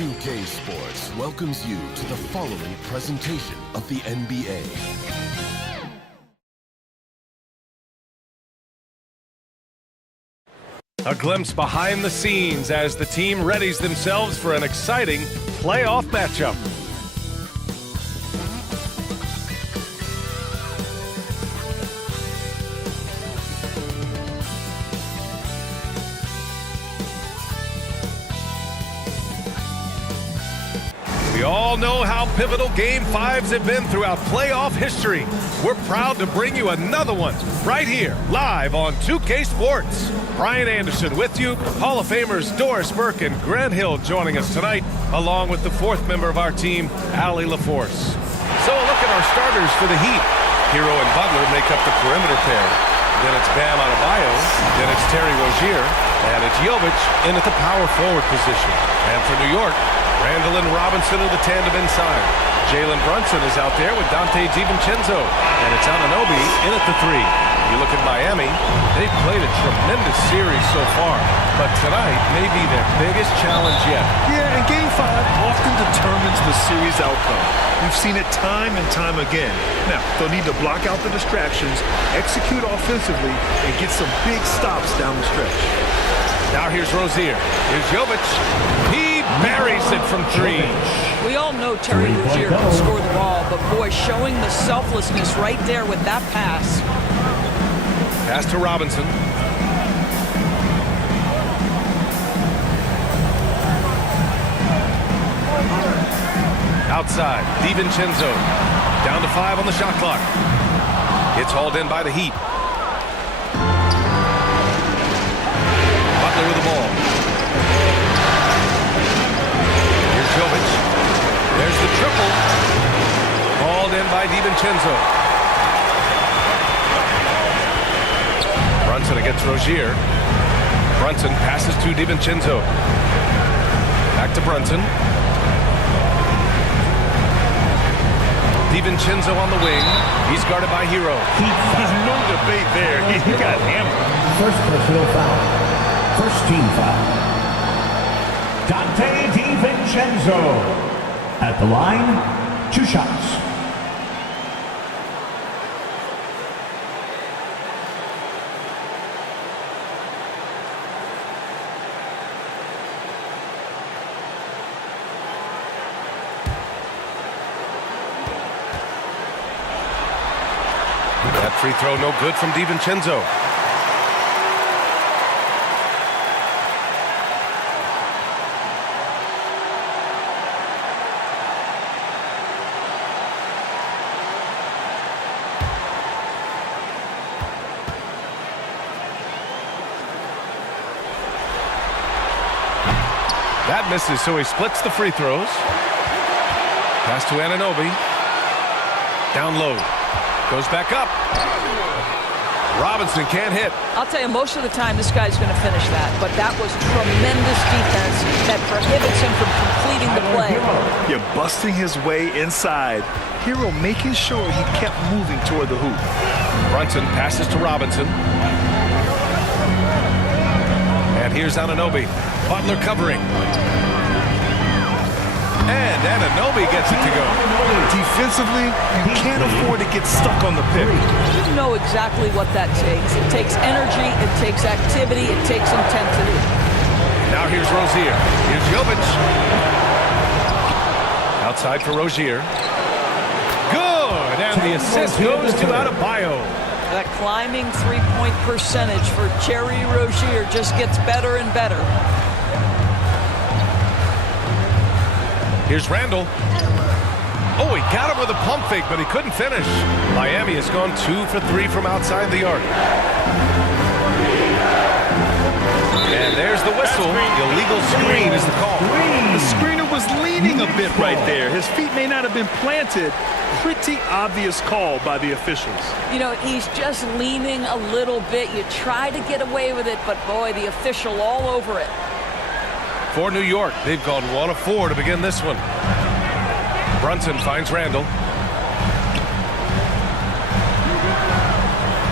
2K Sports welcomes you to the following presentation of the NBA. A glimpse behind the scenes as the team readies themselves for an exciting playoff matchup. We all know how pivotal Game 5s have been throughout playoff history. We're proud to bring you another one right here, live on 2K Sports. Brian Anderson with you, Hall of Famers Doris Burke and Grant Hill joining us tonight, along with the fourth member of our team, Allie LaForce. So a look at our starters for the Heat. Hero and Butler make up the perimeter pair. Then it's Bam Adebayo, then it's Terry Rozier, and it's Jovic in at the power forward position. And for New York, Randall and Robinson are the tandem inside. Jalen Brunson is out there with Dante DiVincenzo. And it's Anunoby in at the three. You look at Miami, they've played a tremendous series so far. But tonight may be their biggest challenge yet. Yeah, and Game 5 often determines the series outcome. We've seen it time and time again. Now, they'll need to block out the distractions, execute offensively, and get some big stops down the stretch. Now here's Rozier. Here's Jovic. He buries it from three. We all know Terry Rozier can score the ball, but boy, showing the selflessness right there with that pass. Pass to Robinson. Outside, DiVincenzo. Down to 5 on the shot clock. It's hauled in by the Heat. Butler with the ball. Here's Jovic. There's the triple. Hauled in by DiVincenzo. Brunson against Rozier. Brunson passes to DiVincenzo. Back to Brunson. DiVincenzo on the wing. He's guarded by Hero. There's no debate there. He got hammered. First personal foul. First team foul. Dante DiVincenzo. At the line, 2 shots. That free throw no good from DiVincenzo. That misses, so he splits the free throws. Pass to Anunoby. Down low. Goes back up. Robinson can't hit. I'll tell you, most of the time this guy's going to finish that, but that was tremendous defense that prohibits him from completing the play. You're busting his way inside. Hero making sure he kept moving toward the hoop. Brunson passes to Robinson. And here's Anunoby. Butler covering. And Anunoby gets it to go. Defensively, you can't afford to get stuck on the pick. You know exactly what that takes. It takes energy, it takes activity, it takes intensity. Now here's Rozier. Here's Jovic. Outside for Rozier. Good! And the assist goes to Adebayo. That climbing three-point percentage for Terry Rozier just gets better and better. Here's Randall. Oh, he got him with a pump fake, but he couldn't finish. Miami has gone 2 for 3 from outside the arc. And there's the whistle. Illegal screen is the call. The screener was leaning a bit right there. His feet may not have been planted. Pretty obvious call by the officials. You know, he's just leaning a little bit. You try to get away with it, but boy, the official all over it. For New York, they've gone 1 of 4 to begin this one. Brunson finds Randall.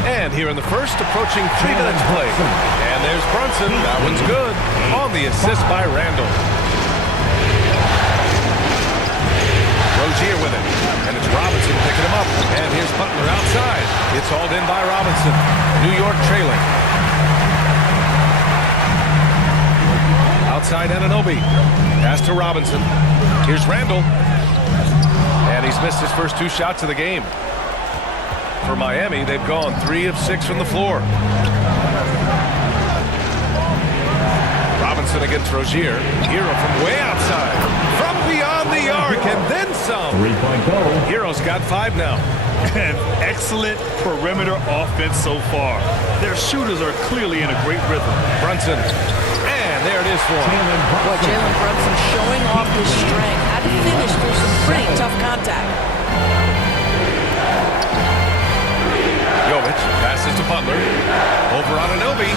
And here in the first, approaching 3 minutes play. And there's Brunson. That one's good. On the assist by Randall. Rozier with it. And it's Robinson picking him up. And here's Butler outside. It's hauled in by Robinson. New York trailing. Outside Anunoby. Pass to Robinson. Here's Randall. And he's missed his first 2 shots of the game. For Miami, they've gone 3 of 6 from the floor. Robinson against Rozier. Hero from way outside. From beyond the arc and then some. 3-point goal. Hero's got 5 now. An excellent perimeter offense so far. Their shooters are clearly in a great rhythm. Brunson. And there it is for him. Boy, Jalen Brunson showing off his strength. Had to finish through some pretty tough contact. Jovic passes to Butler. Over on Anunoby.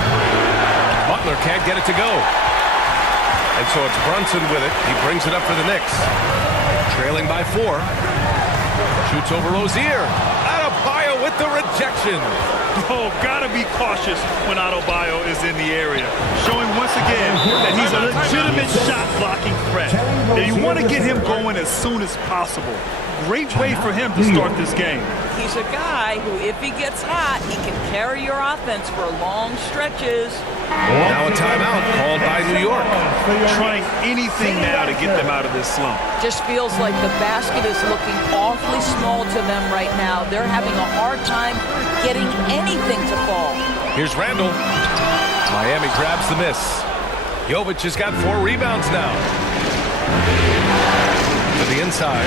Butler can't get it to go. And so it's Brunson with it. He brings it up for the Knicks. Trailing by 4. Shoots over Rozier. Adebayo with the rejection. Oh, gotta be cautious when Adebayo is in the area. Showing once again that he's a legitimate shot-blocking threat. And you want to get him going as soon as possible. Great way for him to start this game. He's a guy who, if he gets hot, he can carry your offense for long stretches. Now a timeout called by New York. Trying anything now to get them out of this slump. Just feels like the basket is looking awfully small to them right now. They're having a hard time getting anything to fall. Here's Randall. Miami grabs the miss. Jovic has got 4 rebounds now. To the inside.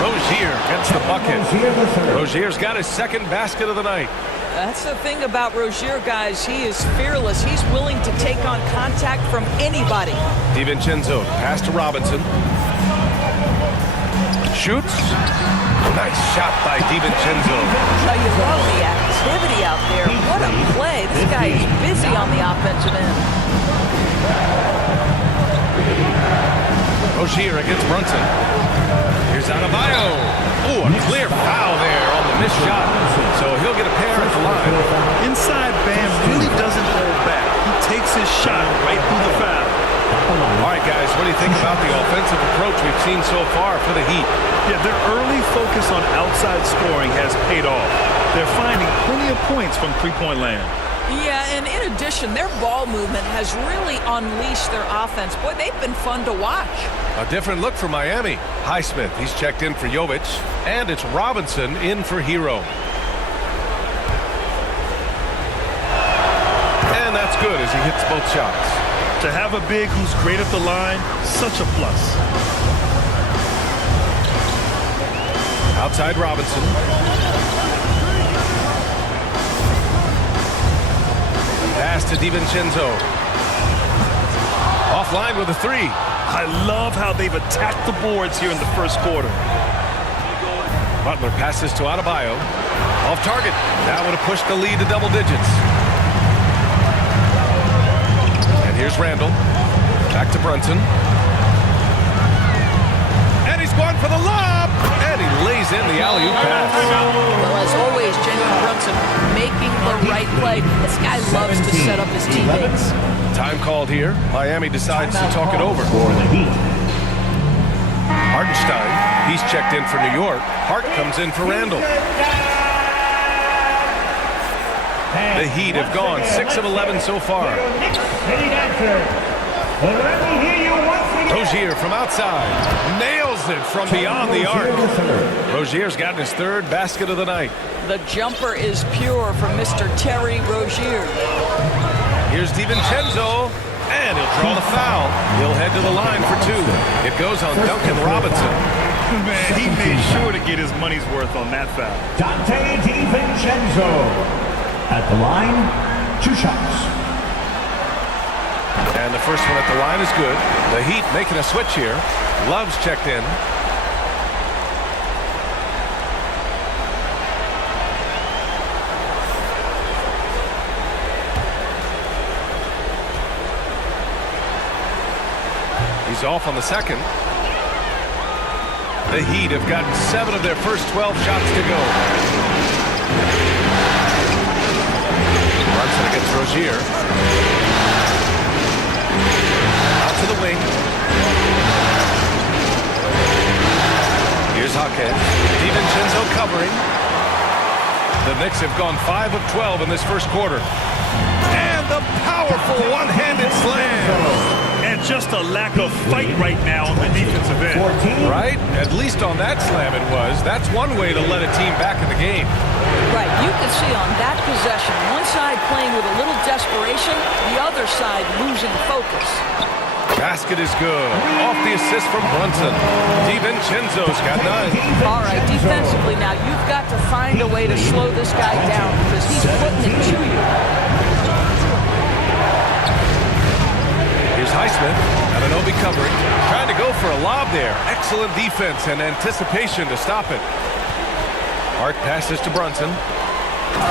Rozier gets the bucket. Rozier's got his 2nd basket of the night. That's the thing about Rozier, guys. He is fearless. He's willing to take on contact from anybody. DiVincenzo, pass to Robinson. Shoots. Nice shot by DiVincenzo. Now you love the activity out there. What a play. This guy is busy on the offensive end. Rozier against Brunson. Here's Adebayo. Ooh, a clear foul there on the missed shot. So he'll get a pair at the line. Inside Bam really doesn't hold back. He takes his shot right through the foul. All right, guys, what do you think about the offensive approach we've seen so far for the Heat? Yeah, their early focus on outside scoring has paid off. They're finding plenty of points from three-point land. Yeah, and in addition, their ball movement has really unleashed their offense. Boy, they've been fun to watch. A different look for Miami. Highsmith, he's checked in for Jovic, and it's Robinson in for Hero. And that's good as he hits both shots. To have a big who's great at the line, such a plus. Outside Robinson. Pass to DiVincenzo. Offline with a 3. I love how they've attacked the boards here in the first quarter. Butler passes to Adebayo. Off target. That would have pushed the lead to double digits. And here's Randall. Back to Brunson. And he's going for the lob. And he lays in the alley-oop pass. Well, as always, Jalen Brunson making the right play. This guy loves to set up his teammates. Time called here. Miami decides to talk it over. For the Heat. Hartenstein, he's checked in for New York. Hart comes in for Randall. The Heat have gone 6 of 11 so far. Rozier from outside. Nails it from beyond the arc. Rozier's gotten his 3rd basket of the night. The jumper is pure from Mr. Terry Rozier. Here's DiVincenzo. And he'll draw the foul. He'll head to the line for 2. It goes on Duncan Robinson. Man, he made sure to get his money's worth on that foul. Dante DiVincenzo. At the line, 2 shots. And the first one at the line is good. The Heat making a switch here. Love's checked in. He's off on the second. The Heat have gotten 7 of their first 12 shots to go. Brunson against Rozier. Out to the wing. Jaquez. DiVincenzo covering. The Knicks have gone 5 of 12 in this first quarter. And the powerful one-handed slam. And just a lack of fight right now on the defensive end. Right? At least on that slam it was. That's one way to let a team back in the game. Right, you can see on that possession, one side playing with a little desperation, the other side losing focus. Basket is good. Off the assist from Brunson. DiVincenzo's got 9. All right, defensively now, you've got to find a way to slow this guy down because he's putting it to you. Here's Highsmith. Anunoby covering. Trying to go for a lob there. Excellent defense and anticipation to stop it. Hart passes to Brunson.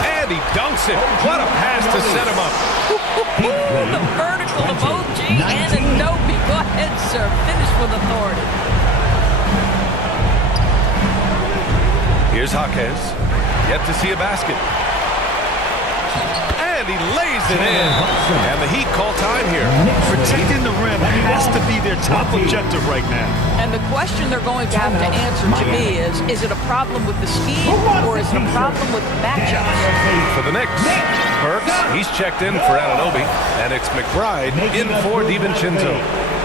And he dunks it. What a pass to set him up. The vertical of OG Anunoby. Go ahead, sir. Finish with authority. Here's Jaquez. Yet to see a basket. And he lays it in. And the Heat call time here. Protecting the rim has to be their top objective right now. And the question they're going to have to answer to me is it a problem with the scheme or is it a problem with the matchups? For the Knicks, Burks, he's checked in for Anunoby. And it's McBride in for DiVincenzo.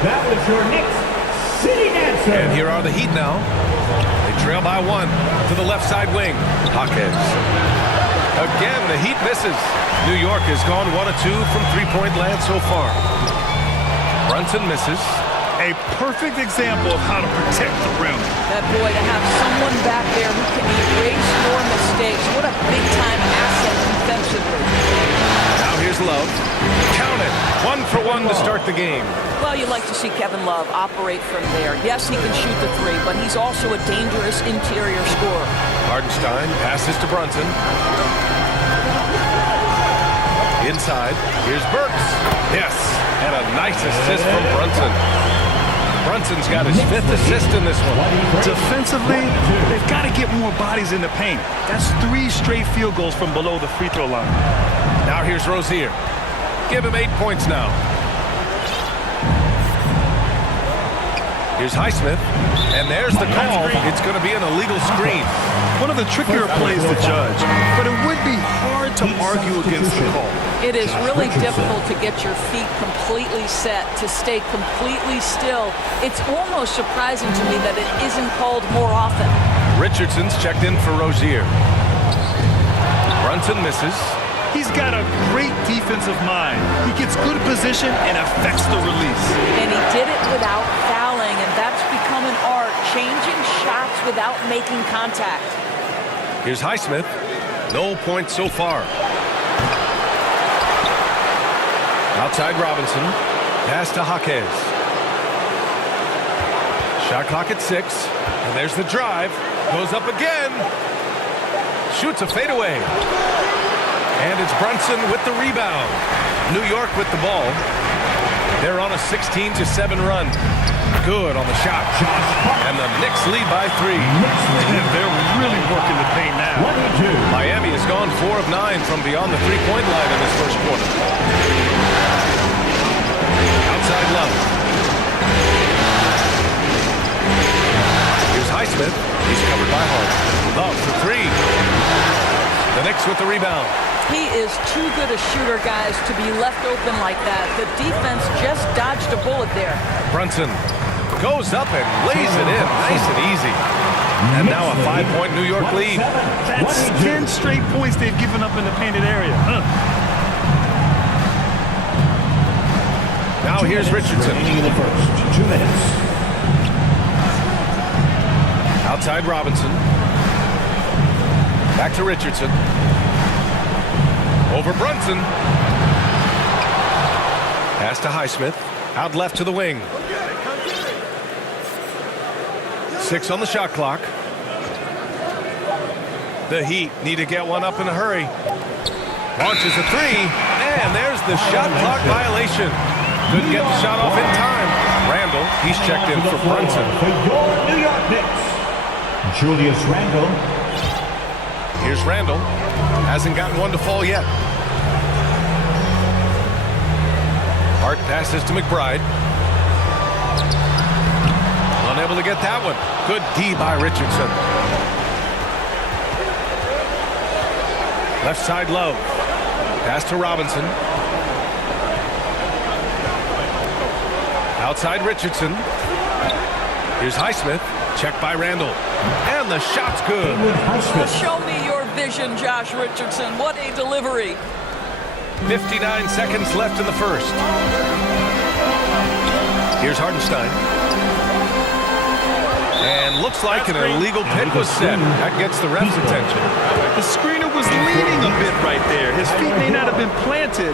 That was your Knicks sitting answer. And here are the Heat now. They trail by 1 to the left side wing. Jaquez. Again, the Heat misses. New York has gone 1 of 2 from three-point land so far. Brunson misses. A perfect example of how to protect the rim. That boy, to have someone back there who can erase your mistakes. What a big-time asset defensively. Now here's Love. Count it. 1 for 1 to start the game. Well, you like to see Kevin Love operate from there. Yes, he can shoot the 3, but he's also a dangerous interior scorer. Hardenstein passes to Brunson. Inside, here's Burks. Yes, and a nice assist from Brunson. Brunson's got his 5th assist in this one. Defensively, they've got to get more bodies in the paint. That's 3 straight field goals from below the free throw line. Now here's Rozier. Give him 8 points now. Here's Highsmith, and there's the call. It's going to be an illegal screen. One of the trickier plays to judge, but it would be hard to argue against the call. It is really difficult to get your feet completely set, to stay completely still. It's almost surprising to me that it isn't called more often. Richardson's checked in for Rozier. Brunson misses. He's got a great defensive mind. He gets good position and affects the release. And he did it without fouling, and that's become an art, changing shots without making contact. Here's Highsmith. No points so far. Outside Robinson. Pass to Jaquez. Shot clock at 6. And there's the drive. Goes up again. Shoots a fadeaway. And it's Brunson with the rebound. New York with the ball. They're on a 16-7 run. Good on the shot. And the Knicks lead by 3. They're really working the paint now. Miami has gone 4 of 9 from beyond the three-point line in this first quarter. Outside Love. Here's Highsmith. He's covered by Hart. Love for 3. The Knicks with the rebound. He is too good a shooter, guys, to be left open like that. The defense just dodged a bullet there. Brunson goes up and lays it in nice and easy. And now a 5-point New York lead. That's 10 straight points they've given up in the painted area. Now here's Richardson. In the first 2 minutes. Outside Robinson. Back to Richardson. Over Brunson. Pass to Highsmith. Out left to the wing. 6 on the shot clock. The Heat need to get one up in a hurry. Launches a 3. And there's the shot clock violation. Couldn't get the shot off in time. Randall, he's checked in for Brunson. For your New York Knicks, Julius Randle. Here's Randall. Hasn't gotten one to fall yet. Hart passes to McBride. Unable to get that one. Good D by Richardson. Left side Love. Pass to Robinson. Outside Richardson. Here's Highsmith. Checked by Randall. And the shot's good. Show me your vision, Josh Richardson. What a delivery. 59 seconds left in the first. Here's Hartenstein. And looks like an illegal pick was set. That gets the ref's attention. The screener was leaning a bit right there. His feet may not have been planted.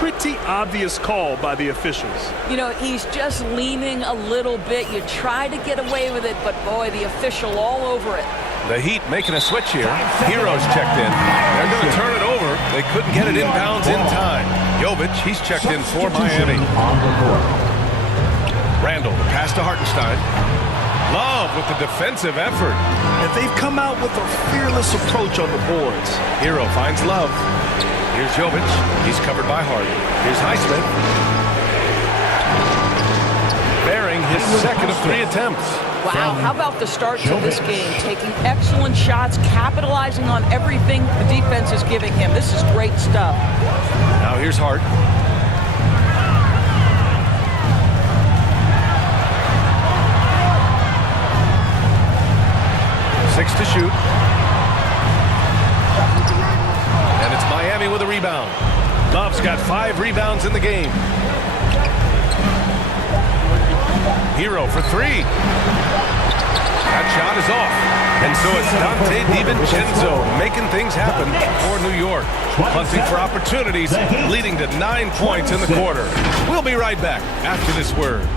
Pretty obvious call by the officials. You know, he's just leaning a little bit. You try to get away with it, but boy, the official all over it. The Heat making a switch here. Hero's checked in. They're going to turn it over. They couldn't get it inbounds in time. Jovic, he's checked in for Miami. Randall, pass to Hartenstein. Love with the defensive effort. And they've come out with a fearless approach on the boards. Hero finds Love. Here's Jovic. He's covered by Hart. Here's Highsmith. Bearing his second of 3 attempts. Wow, how about the start to this game? Taking excellent shots, capitalizing on everything the defense is giving him. This is great stuff. Now here's Hart. Six to shoot. And it's Miami with a rebound. Love's got 5 rebounds in the game. Hero for 3. That shot is off. And so it's Dante DiVincenzo making things happen for New York. Hunting for opportunities, leading to 9 points in the quarter. We'll be right back after this word.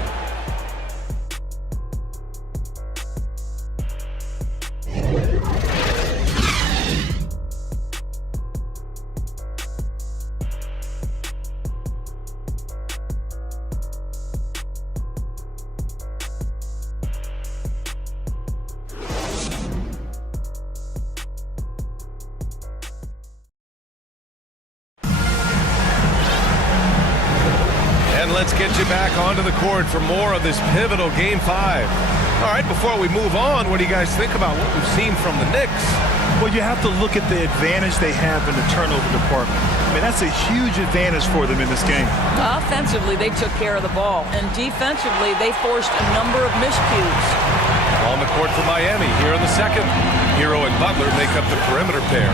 Let's get you back onto the court for more of this pivotal Game 5. All right, before we move on, what do you guys think about what we've seen from the Knicks? Well, you have to look at the advantage they have in the turnover department. I mean, that's a huge advantage for them in this game. Offensively, they took care of the ball. And defensively, they forced a number of miscues. On the court for Miami here in the second. Hero and Butler make up the perimeter pair.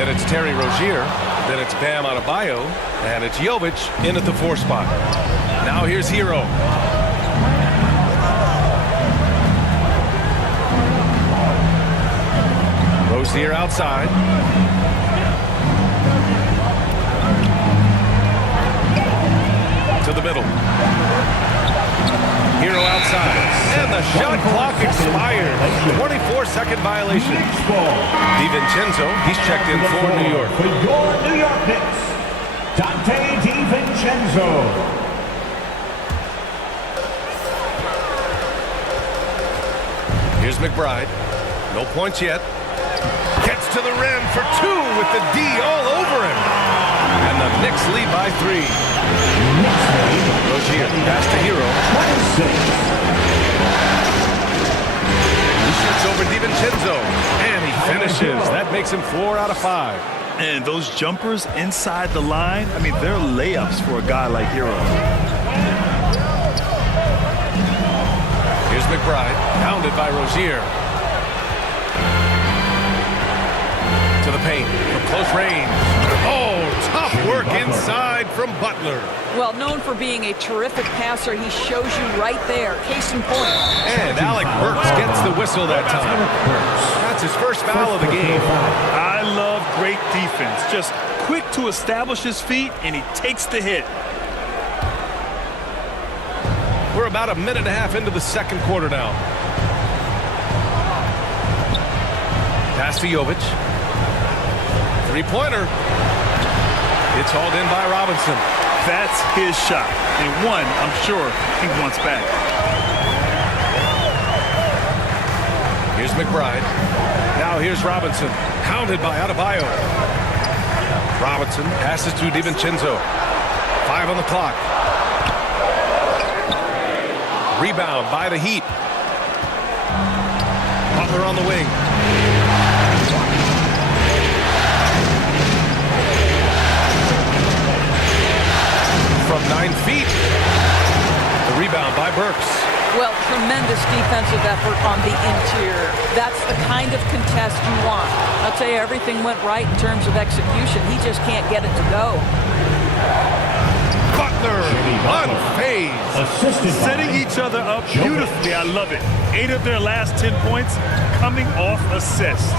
Then it's Terry Rozier. Then it's Bam Adebayo. And it's Jovic in at the 4 spot. Now here's Hero. Rozier outside. To the middle. Hero outside. And the shot clock expires. 24-second violation. DiVincenzo, he's checked in for New York. For your New York Knicks, Dante DiVincenzo. Here's McBride. No points yet. Gets to the rim for 2 with the D all over him. And the Knicks lead by 3. Rozier, pass to Hero. 26. He shoots over DiVincenzo. And he finishes. That makes him 4 out of 5. And those jumpers inside the line, I mean, they're layups for a guy like Hero. Here's McBride, pounded by Rozier. To the paint from close range. Oh, tough work inside from Butler. Well, known for being a terrific passer, he shows you right there. Case in point. And Alec Burks gets the whistle that time. That's his first foul of the game. I love great defense. Just quick to establish his feet, and he takes the hit. We're about a minute and a half into the second quarter now. Pass to Jovic. 3-pointer. It's hauled in by Robinson. That's his shot. And one, I'm sure, he wants back. Here's McBride. Now here's Robinson. Pounded by Adebayo. Robinson passes to DiVincenzo. 5 on the clock. Rebound by the Heat. Butler on the wing. From 9 feet. The rebound by Burks. Well, tremendous defensive effort on the interior. That's the kind of contest you want. I'll tell you, everything went right in terms of execution. He just can't get it to go. Butler, unfazed. Setting each other up beautifully. I love it. 8 of their last 10 points coming off assist.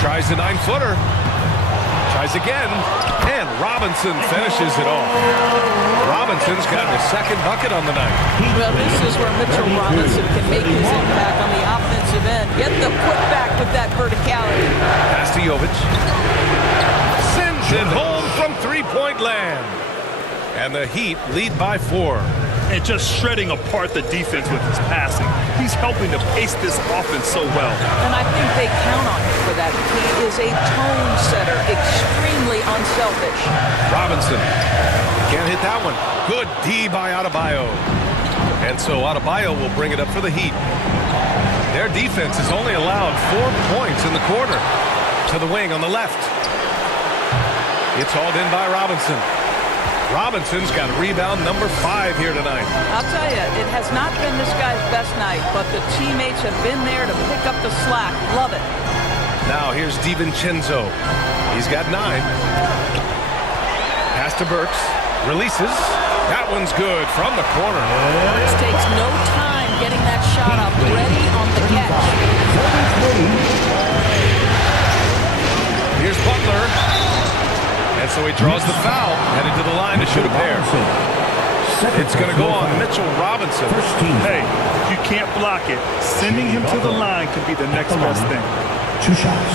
Tries the 9-footer. Tries again. And Robinson finishes it off. Robinson's got his second bucket on the night. Well, this is where Mitchell Robinson can make his impact on the offensive end. Get the putback with that verticality. Pass to Jovic. Sends it home from three-point land. And the Heat lead by 4. And just shredding apart the defense with his passing. He's helping to pace this offense so well. And I think they count on him for that. He is a tone setter, extremely unselfish. Robinson can't hit that one. Good D by Adebayo. And so Adebayo will bring it up for the Heat. Their defense has only allowed 4 points in the quarter. To the wing on the left. It's hauled in by Robinson. Robinson's got rebound number 5 here tonight. I'll tell you, it has not been this guy's best night, but the teammates have been there to pick up the slack. Love it. Now here's DiVincenzo. He's got 9. Pass to Burks. Releases. That one's good from the corner. Burks takes no time getting that shot up, ready on the catch. Here's Butler. And so he draws the foul, headed to the line to shoot a pair. It's going to go on Mitchell Robinson. Hey, if you can't block it, sending him to the line could be the next best thing. 2 shots.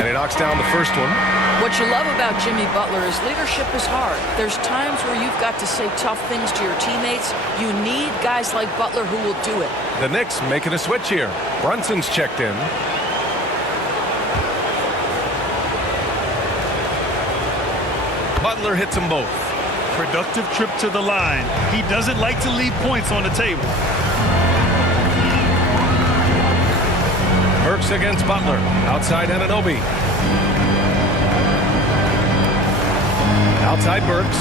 And he knocks down the first one. What you love about Jimmy Butler is leadership is hard. There's times where you've got to say tough things to your teammates. You need guys like Butler who will do it. The Knicks making a switch here. Brunson's checked in. Butler hits them both. Productive trip to the line. He doesn't like to leave points on the table. Burks against Butler. Outside Anunoby. Outside Burks.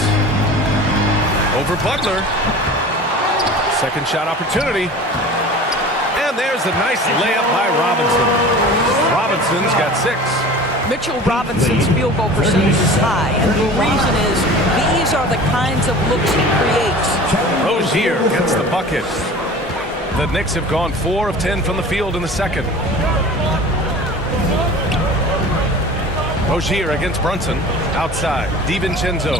Over Butler. Second shot opportunity. And there's a nice layup by Robinson. Robinson's got 6. Mitchell Robinson's field goal percentage is high, and the reason is these are the kinds of looks he creates. Rozier gets the bucket. The Knicks have gone 4 of 10 from the field in the second. Rozier against Brunson. Outside. DiVincenzo.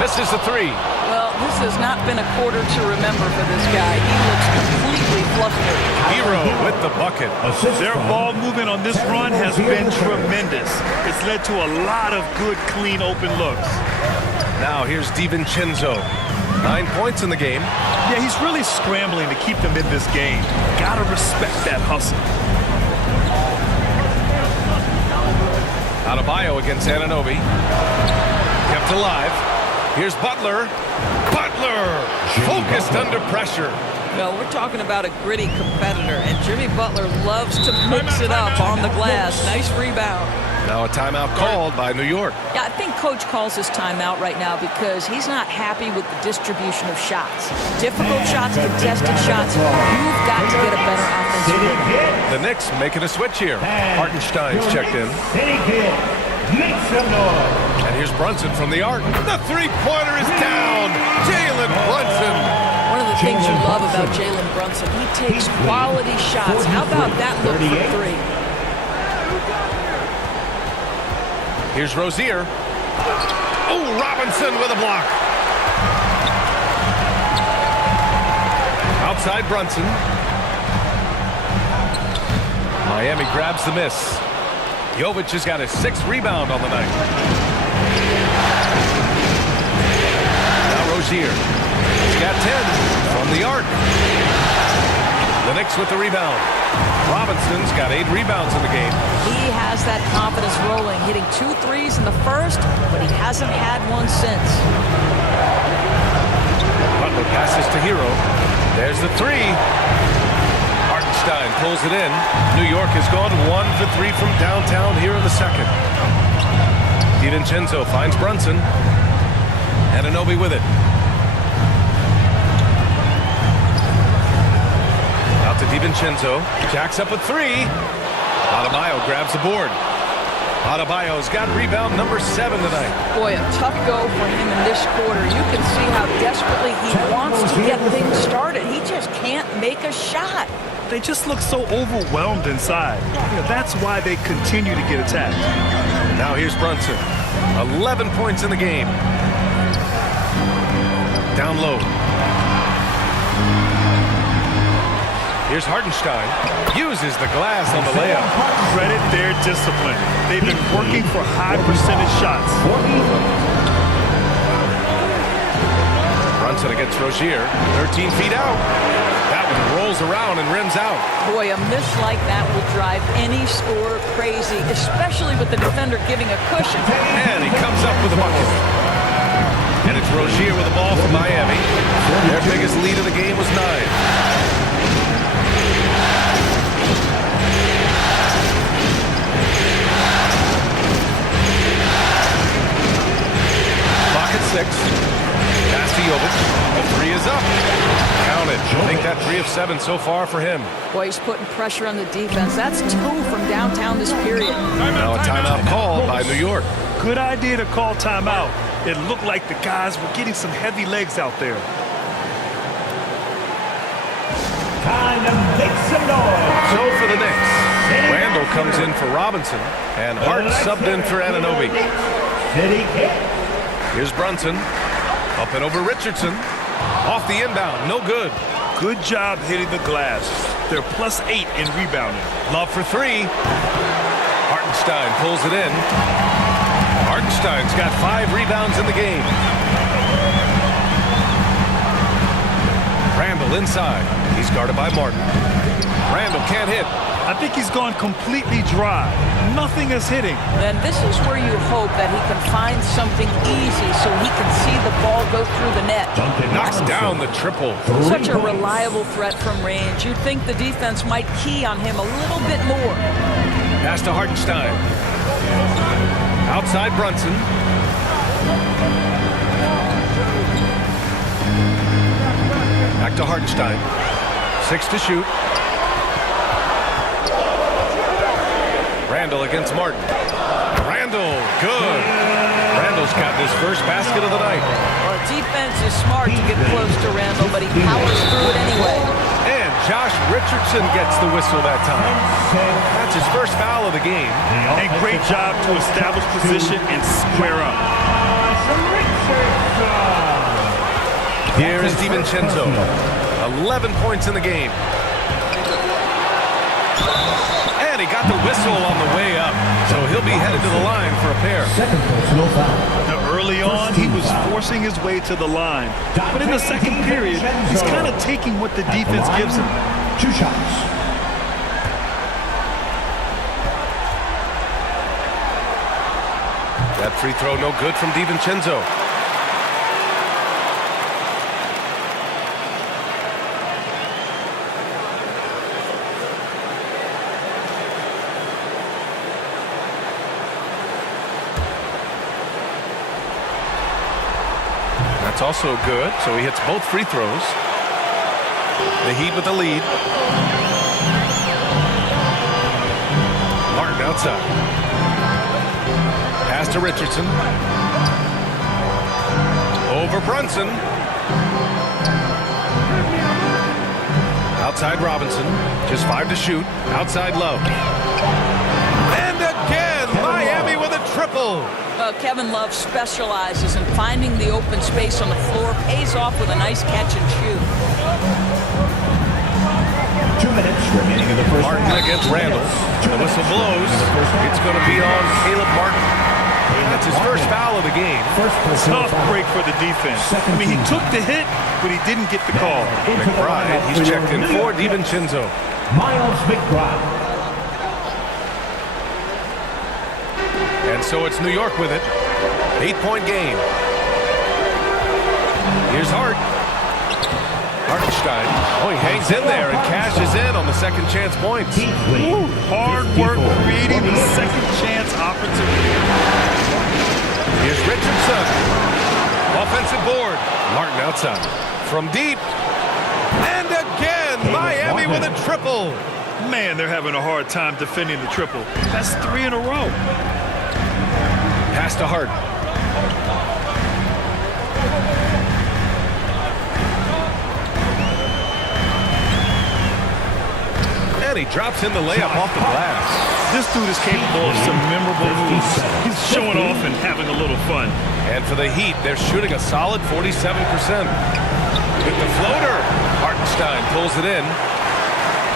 Misses the 3. Well, this has not been a quarter to remember for this guy. He looks completely flustered. Hero with the bucket. Their ball movement on this run has been tremendous. It's led to a lot of good, clean, open looks. Now here's DiVincenzo. 9 points in the game. Yeah, he's really scrambling to keep them in this game. Gotta respect that hustle. Adebayo against Anunoby. Kept alive. Here's Butler. Butler focused under pressure. Well, we're talking about a gritty competitor, and Jimmy Butler loves to mix it up on the glass. Nice rebound. Now a timeout called by New York. Yeah, I think Coach calls his timeout right now because he's not happy with the distribution of shots. Difficult shots, contested shots. You've got to get a better offensive rhythm. The Knicks making a switch here. Hartenstein's checked in. And here's Brunson from the arc. The three-pointer is down. Jalen Brunson. One of the things you love about Jalen Brunson, he takes quality shots. How about that look for 3? Here's Rozier. Oh, Robinson with a block. Outside Brunson. Miami grabs the miss. Jovic has got his 6th rebound on the night. Now Rozier. He's got 10 from the arc. The Knicks with the rebound. Robinson's got 8 rebounds in the game. He has that confidence rolling, hitting 2 threes in the first, but he hasn't had one since. Butler passes to Hero. There's the 3. Hartenstein pulls it in. New York has gone 1 for 3 from downtown here in the second. DiVincenzo finds Brunson. Anunoby with it. Out to DiVincenzo. Jacks up a 3. Adebayo grabs the board. Adebayo's got rebound number 7 tonight. Boy, a tough go for him in this quarter. You can see how desperately he wants to get things started. He just can't make a shot. They just look so overwhelmed inside. That's why they continue to get attacked. Now here's Brunson. 11 points in the game. Down low. Here's Hartenstein. Uses the glass on the layup. Credit their discipline. They've been working for high percentage shots. Brunson against Rozier. 13 feet out. That one rolls around and rims out. Boy, a miss like that will drive any scorer crazy, especially with the defender giving a cushion. And he comes up with a bucket. And it's Rozier with the ball from Miami. Their biggest lead of the game was 9. Clock at 6. Pass to Jovic. The 3 is up. Count it. I think that 3 of 7 so far for him. Boy, he's putting pressure on the defense. That's 2 from downtown this period. Now a timeout called by New York. Good idea to call timeout. It looked like the guys were getting some heavy legs out there. Time to make some noise. So for the Knicks, Randall comes in for Robinson, and Hart subbed in for Anunoby. Here's Brunson. Up and over Richardson. Off the inbound. No good. Good job hitting the glass. They're +8 in rebounding. Love for 3. Hartenstein pulls it in. Hartenstein's got 5 rebounds in the game. Randall inside. He's guarded by Martin. Randall can't hit. I think he's gone completely dry. Nothing is hitting. Then this is where you hope that he can find something easy so he can see the ball go through the net. Knocks down the triple. Such a reliable threat from range. You'd think the defense might key on him a little bit more. Pass to Hartenstein. Outside Brunson. Back to Hartenstein. 6 to shoot. Randall against Martin. Randall, good. Randall's got his first basket of the night. Well, defense is smart to get close to Randall, but he powers through it anyway. And Josh Richardson gets the whistle that time. That's his first foul of the game. A great job to establish position and square up. Here is DiVincenzo. 11 points in the game. And he got the whistle on the way up. So he'll be headed to the line for a pair. Now, early on, he was forcing his way to the line. But in the second period, he's kind of taking what the defense gives him. 2 shots. That free throw no good from DiVincenzo. That's also good, so he hits both free throws. The Heat with the lead. Martin outside. Pass to Richardson. Over Brunson. Outside Robinson. Just 5 to shoot. Outside Love. And again, Miami with a triple. Kevin Love specializes in finding the open space on the floor, pays off with a nice catch and shoot. 2 minutes remaining in the first Martin half. against Randall. The whistle blows. It's going to be on Caleb Martin. It's his first foul of the game. Tough break for the defense. I mean, he took the hit, but he didn't get the call. McBride, he's checked in for DiVincenzo. Miles McBride. And so it's New York with it. 8-point game. Here's Hart. Hartenstein. Oh, he hangs in there and cashes in on the second chance points. Ooh, hard work creating the second chance opportunity. Here's Richardson. Offensive board. Martin outside. From deep. And again, Miami with a triple. Man, they're having a hard time defending the triple. That's 3 in a row. Pass to Hart. And he drops in the layup off the glass. This dude is capable of some memorable moves. He's showing off and having a little fun. And for the Heat, they're shooting a solid 47%. With the floater, Hartenstein pulls it in.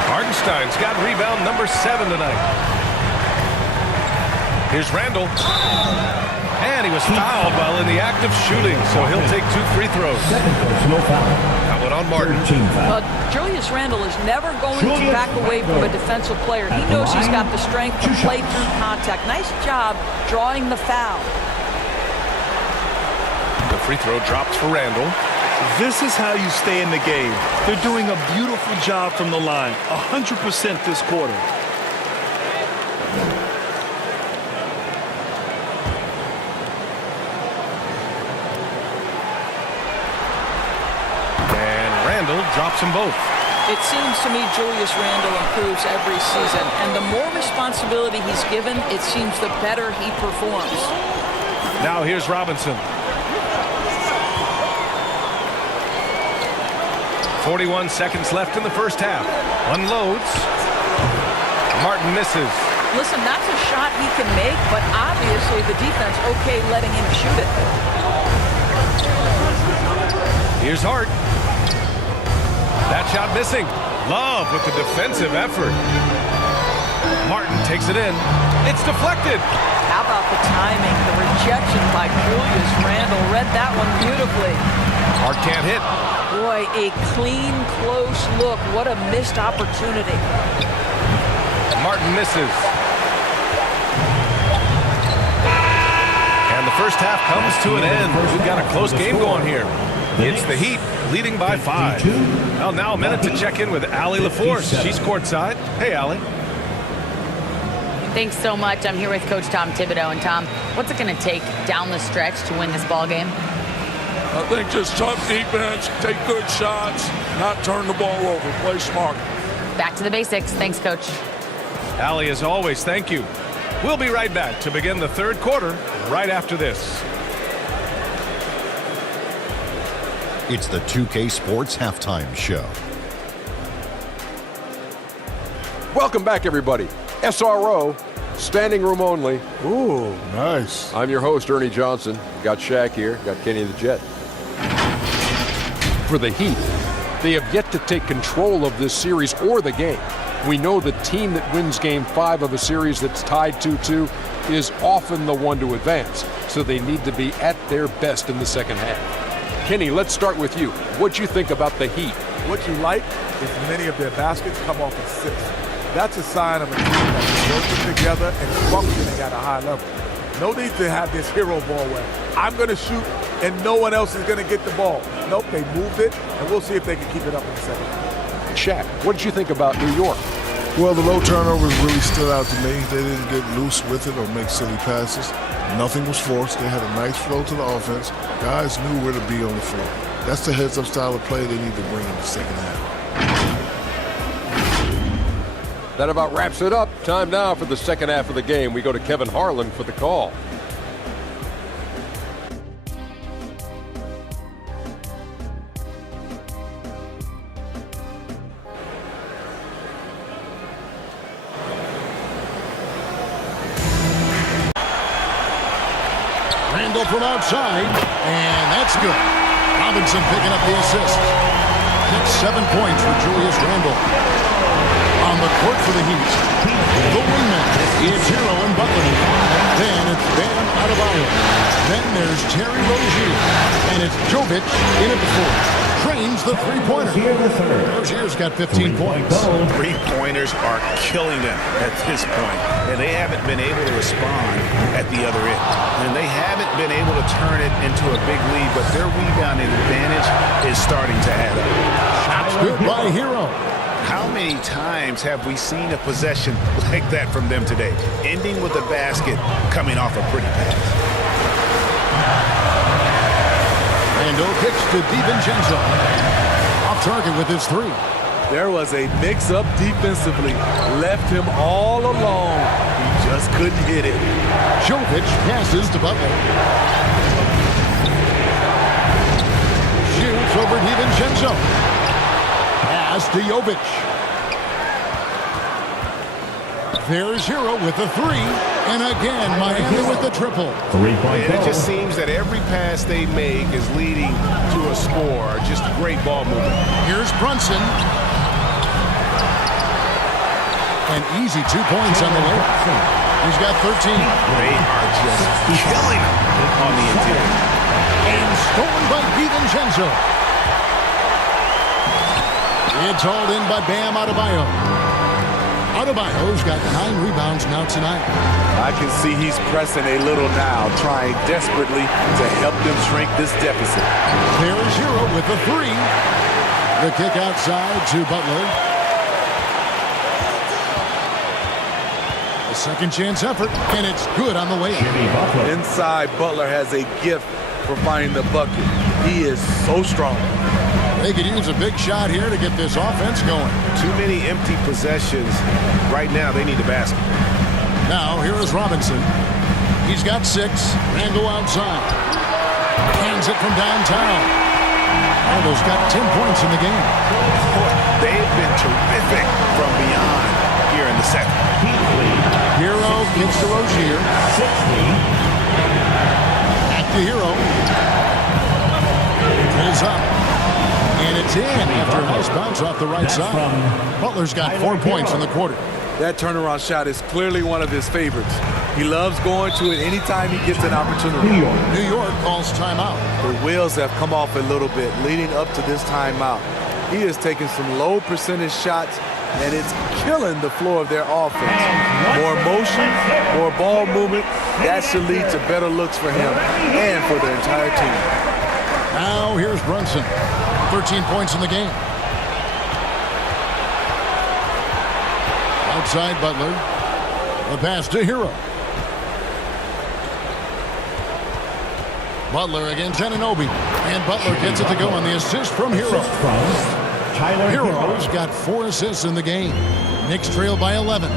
Hartenstein's got rebound number 7 tonight. Here's Randall. And he was fouled while in the act of shooting, so he'll take 2 free throws. That one on Martin. Well, Julius Randle is never going to back away from a defensive player. He knows he's got the strength to play through contact. Nice job drawing the foul. The free throw drops for Randall. This is how you stay in the game. They're doing a beautiful job from the line. 100% this quarter. Drops them both. It seems to me Julius Randle improves every season, and the more responsibility he's given, it seems the better he performs. Now here's Robinson. 41 seconds left in the first half. Unloads. Martin misses. Listen, that's a shot he can make, but obviously the defense okay letting him shoot it. Here's Hart. That shot missing. Love with the defensive effort. Martin takes it in. It's deflected. How about the timing? The rejection by Julius Randle. Read that one beautifully. Hart can't hit. Boy, a clean, close look. What a missed opportunity. Martin misses. And the first half comes to an end. We've got a close game going here. It's the Heat leading by 5. Well, now a minute to check in with Allie LaForce. She's courtside. Hey, Allie. Thanks so much. I'm here with Coach Tom Thibodeau. And Tom, what's it going to take down the stretch to win this ball game? I think just tough defense, take good shots, not turn the ball over, play smart. Back to the basics. Thanks, Coach. Allie, as always, thank you. We'll be right back to begin the third quarter right after this. It's the 2K Sports Halftime Show. Welcome back, everybody. SRO, standing room only. Ooh, nice. I'm your host, Ernie Johnson. Got Shaq here, got Kenny the Jet. For the Heat, they have yet to take control of this series or the game. We know the team that wins Game 5 of a series that's tied 2-2 is often the one to advance, so they need to be at their best in the second half. Kenny, let's start with you. What you think about the Heat? What you like is many of their baskets come off assists. That's a sign of a team that's working together and functioning at a high level. No need to have this hero ball where I'm going to shoot and no one else is going to get the ball. Nope, they moved it, and we'll see if they can keep it up in the second half. Shaq, what did you think about New York? Well, the low turnovers really stood out to me. They didn't get loose with it or make silly passes. Nothing was forced. They had a nice flow to the offense. Guys knew where to be on the floor. That's the heads-up style of play they need to bring in the second half. That about wraps it up. Time now for the second half of the game. We go to Kevin Harlan for the call. Randle from outside, and that's good. Robinson picking up the assist. That's 7 points for Julius Randle. On the court for the Heat, the wingman is Hero and Butler. Then it's Bam Adebayo. Then there's Terry Rozier. And it's Jovic in at the fourth. Trains the three-pointer. Rozier's got 15 points. Three-pointers are killing them at this point, and they haven't been able to respond at the other end. And they haven't been able to turn it into a big lead, but their rebounding advantage is starting to add up. Shots good by Hero. How many times have we seen a possession like that from them today, ending with a basket coming off a pretty pass? Randle kicks to DiVincenzo. Off target with his three. There was a mix-up defensively. Left him all alone. He just couldn't hit it. Jovic passes to Butler. Shoots over DiVincenzo. Pass to Jovic. There's Hero with the three. And again, Miami with the triple. Three-point and it just seems that every pass they make is leading to a score. Just great ball movement. Here's Brunson. An easy 2 points on the way. He's got 13. They are just killing him on the interior. And stolen by DiVincenzo. It's hauled in by Bam Adebayo. Adebayo's got 9 rebounds now tonight. I can see he's pressing a little now, trying desperately to help them shrink this deficit. There's Hero with the three. The kick outside to Butler. A second chance effort, and it's good on the way. Inside, Butler has a gift for finding the bucket. He is so strong. They could use a big shot here to get this offense going. Too many empty possessions. Right now, they need a basket. Now, here is Robinson. He's got 6. Randle outside. Hands it from downtown. Randle's got 10 points in the game. Boy, they've been terrific from beyond here in the second. Hero gets to Rozier. Back to Hero. Pulls up. And it's in after a nice bounce off the right side. Butler's got 4 points in the quarter. That turnaround shot is clearly one of his favorites. He loves going to it anytime he gets an opportunity. New York calls timeout. The wheels have come off a little bit leading up to this timeout. He is taking some low percentage shots, and it's killing the flow of their offense. More motion, more ball movement, that should lead to better looks for him and for the entire team. Now here's Brunson. 13 points in the game. Outside Butler. The pass to Hero. Butler against Anunoby. And Butler gets it to go on the assist from Hero. Hero's got 4 assists in the game. Knicks trail by 11.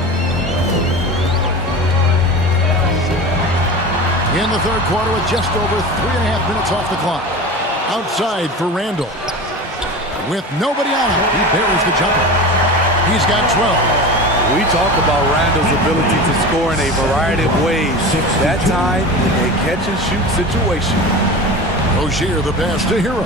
In the third quarter with just over 3.5 minutes off the clock. Outside for Randle. With nobody on him, he buries the jumper. He's got 12. We talk about Randle's ability to score in a variety of ways. That time, in a catch-and-shoot situation. Rozier, the pass to Hero.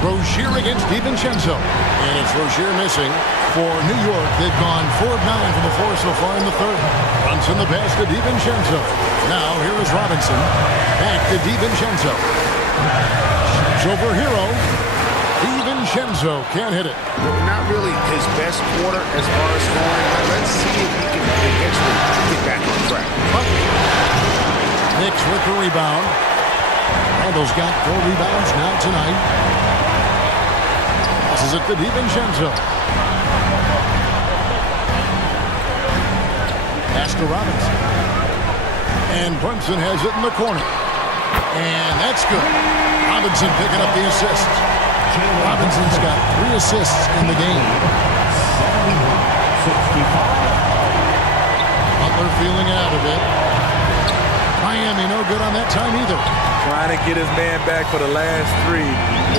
Rozier against DiVincenzo. And it's Rozier missing. For New York, they've gone 4 of 9 from the floor so far in the third. Brunson the pass to DiVincenzo. Now here is Robinson. Back to DiVincenzo. Shoots over Hero. DiVincenzo can't hit it. Not really his best quarter as far as scoring, but let's see if he can eventually get back on track. Knicks with the rebound. Randle's got 4 rebounds now tonight. This is it to DiVincenzo. Pass to Robinson. And Brunson has it in the corner. And that's good. Robinson picking up the assist. Robinson's got 3 assists in the game. Butler feeling it out a bit. Miami no good on that time either. Trying to get his man back for the last 3.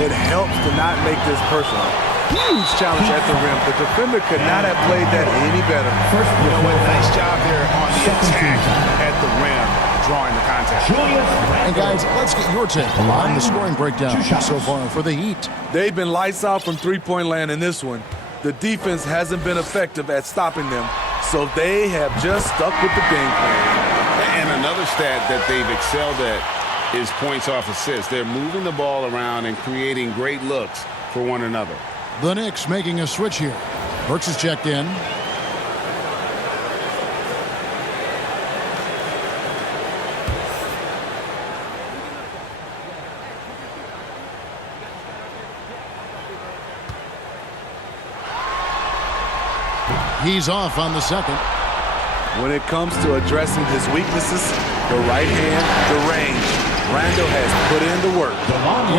It helps to not make this personal. Huge challenge at the rim. The defender could not have played that any better. You know what? Nice job there on the attack at the rim, drawing the contact. And guys, let's get your take on the scoring breakdown so far for the Heat. They've been lights out from three-point land in this one. The defense hasn't been effective at stopping them, So they have just stuck with the game plan. And another stat that they've excelled at is points off assists. They're moving the ball around and creating great looks for one another. The Knicks making a switch here. Burks is checked in. He's off on the second. When it comes to addressing his weaknesses, the right hand, the range, Randle has put in the work.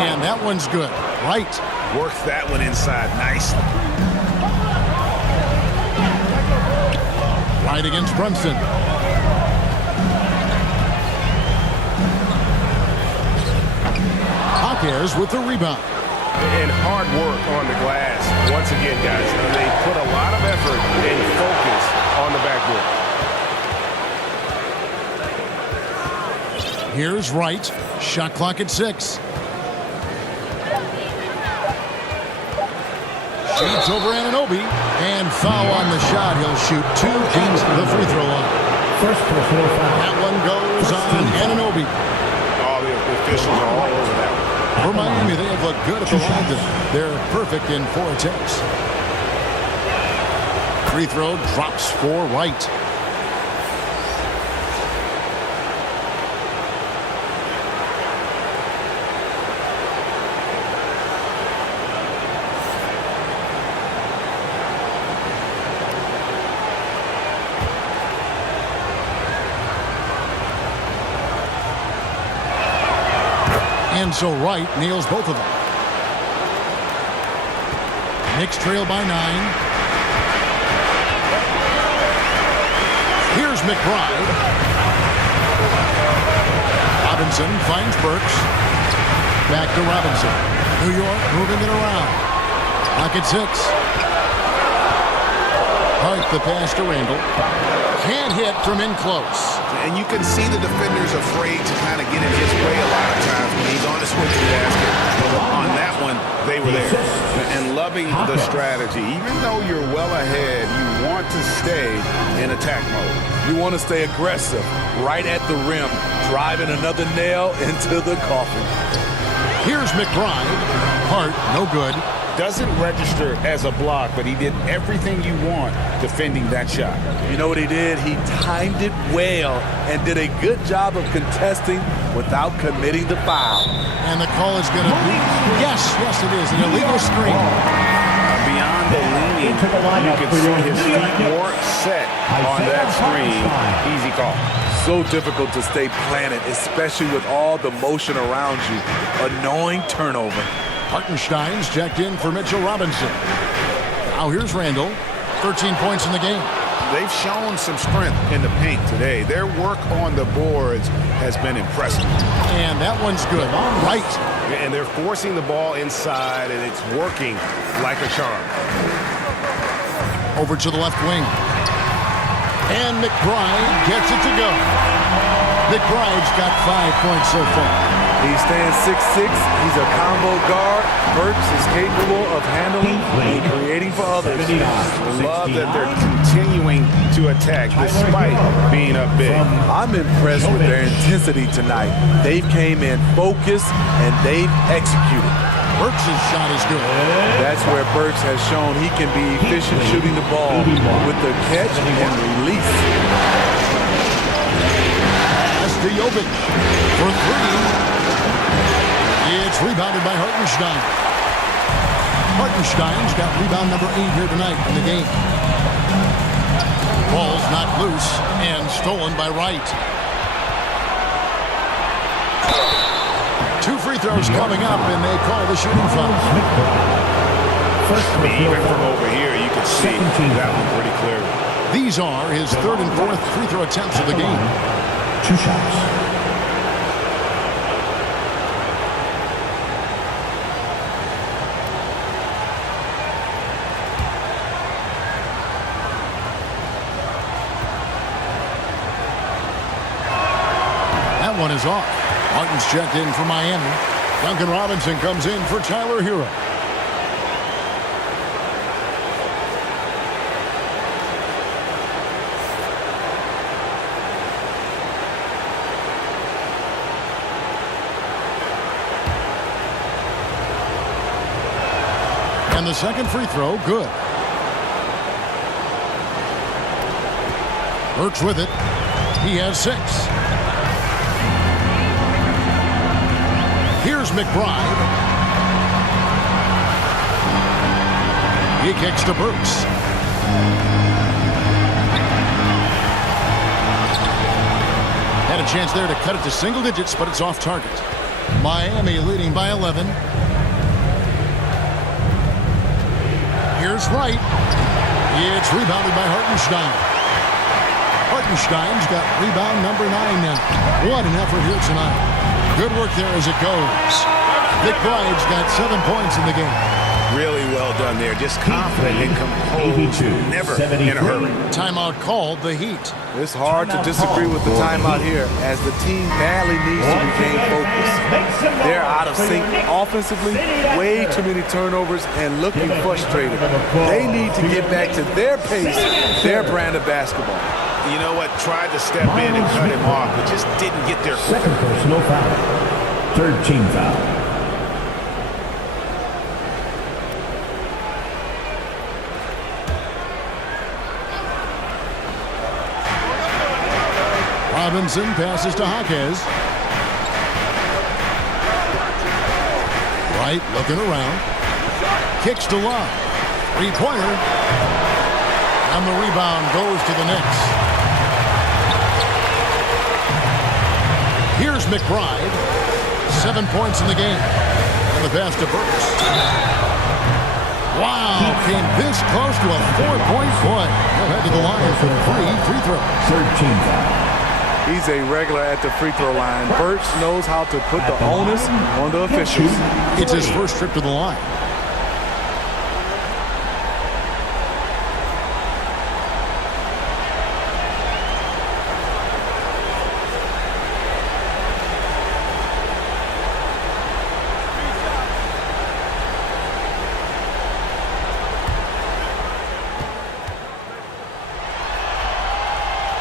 And that one's good. Right. Works that one inside nicely. Right against Brunson. Hawkes with the rebound. And hard work on the glass. Once again, guys, they put a lot of effort and focus on the backboard. Here's Wright. Shot clock at 6. Shoots over Anunoby. And foul on the shot. He'll shoot 2 at the free throw line. First personal foul. That one goes on Anunoby. All the officials are all over that one. For Miami, they have looked good at the line. They're perfect in 4 attempts. Free throw drops for Wright. And so Wright nails both of them. Knicks trail by 9. Here's McBride. Robinson finds Burks. Back to Robinson. New York moving it around. Clock at 6. Hart the pass to Randle. Can't hit from in close. And you can see the defenders afraid to kind of get in his way a lot of times when he's on the switching basket. But on that one, they were there. And loving the strategy. Even though you're well ahead, you want to stay in attack mode. You want to stay aggressive, right at the rim, driving another nail into the coffin. Here's McBride. Hart, no good. Doesn't register as a block, but he did everything you want defending that shot. You know what he did? He timed it well and did a good job of contesting without committing the foul. And the call is going to be, yes, it is, an illegal screen. Beyond the leaning, you can see his feet more set on that screen. Easy call. So difficult to stay planted, especially with all the motion around you. Annoying turnover. Hartenstein's checked in for Mitchell Robinson. Now here's Randle. 13 points in the game. They've shown some strength in the paint today. Their work on the boards has been impressive. And that one's good. Right. And they're forcing the ball inside, and it's working like a charm. Over to the left wing. And McBride gets it to go. McBride's got 5 points so far. He stands 6'6". He's a combo guard. Burks is capable of handling and creating for others. Love that they're continuing to attack despite being up big. I'm impressed with their intensity tonight. They've came in focused and they've executed. Burks' shot is good. That's where Burks has shown he can be efficient shooting the ball with the catch and release. That's to Jovic for 3. It's rebounded by Hartenstein. Hartenstein's got rebound number 8 here tonight in the game. Ball's knocked loose and stolen by Wright. 2 free throws coming up, and they call the shooting foul. Even from over here, you can see that one pretty clearly. These are his 3rd and 4th free throw attempts of the game. 2 shots. One is off. Martin's checked in for Miami. Duncan Robinson comes in for Tyler Hero. the second free throw, good. Burks with it. He has 6. Here's McBride. He kicks to Burks. Had a chance there to cut it to single digits, but it's off target. Miami leading by 11. Here's Wright. It's rebounded by Hartenstein. Hartenstein's got rebound number 9 now. What an effort here tonight. Good work there as it goes. McBride's got 7 points in the game. Really well done there. Just confident and composed. Never in a hurry. Timeout called, the Heat. It's hard to disagree with the timeout here as the team badly needs to regain focus. They're out of sync offensively, way too many turnovers and looking frustrated. They need to get back to their pace, their brand of basketball. You know what? Tried to step in and cut him off, but just didn't get there quick. Second personal foul. Third team foul. Robinson passes to Jaquez. Wright looking around. Kicks to Love. 3-pointer. And the rebound goes to the Knicks. Here's McBride. 7 points in the game. And the pass to Burks. Wow, came this close to a 4-point play. He'll head to the line for 3 free throws. Third team foul. He's a regular at the free throw line. Burks knows how to put the onus on the officials. It's his first trip to the line.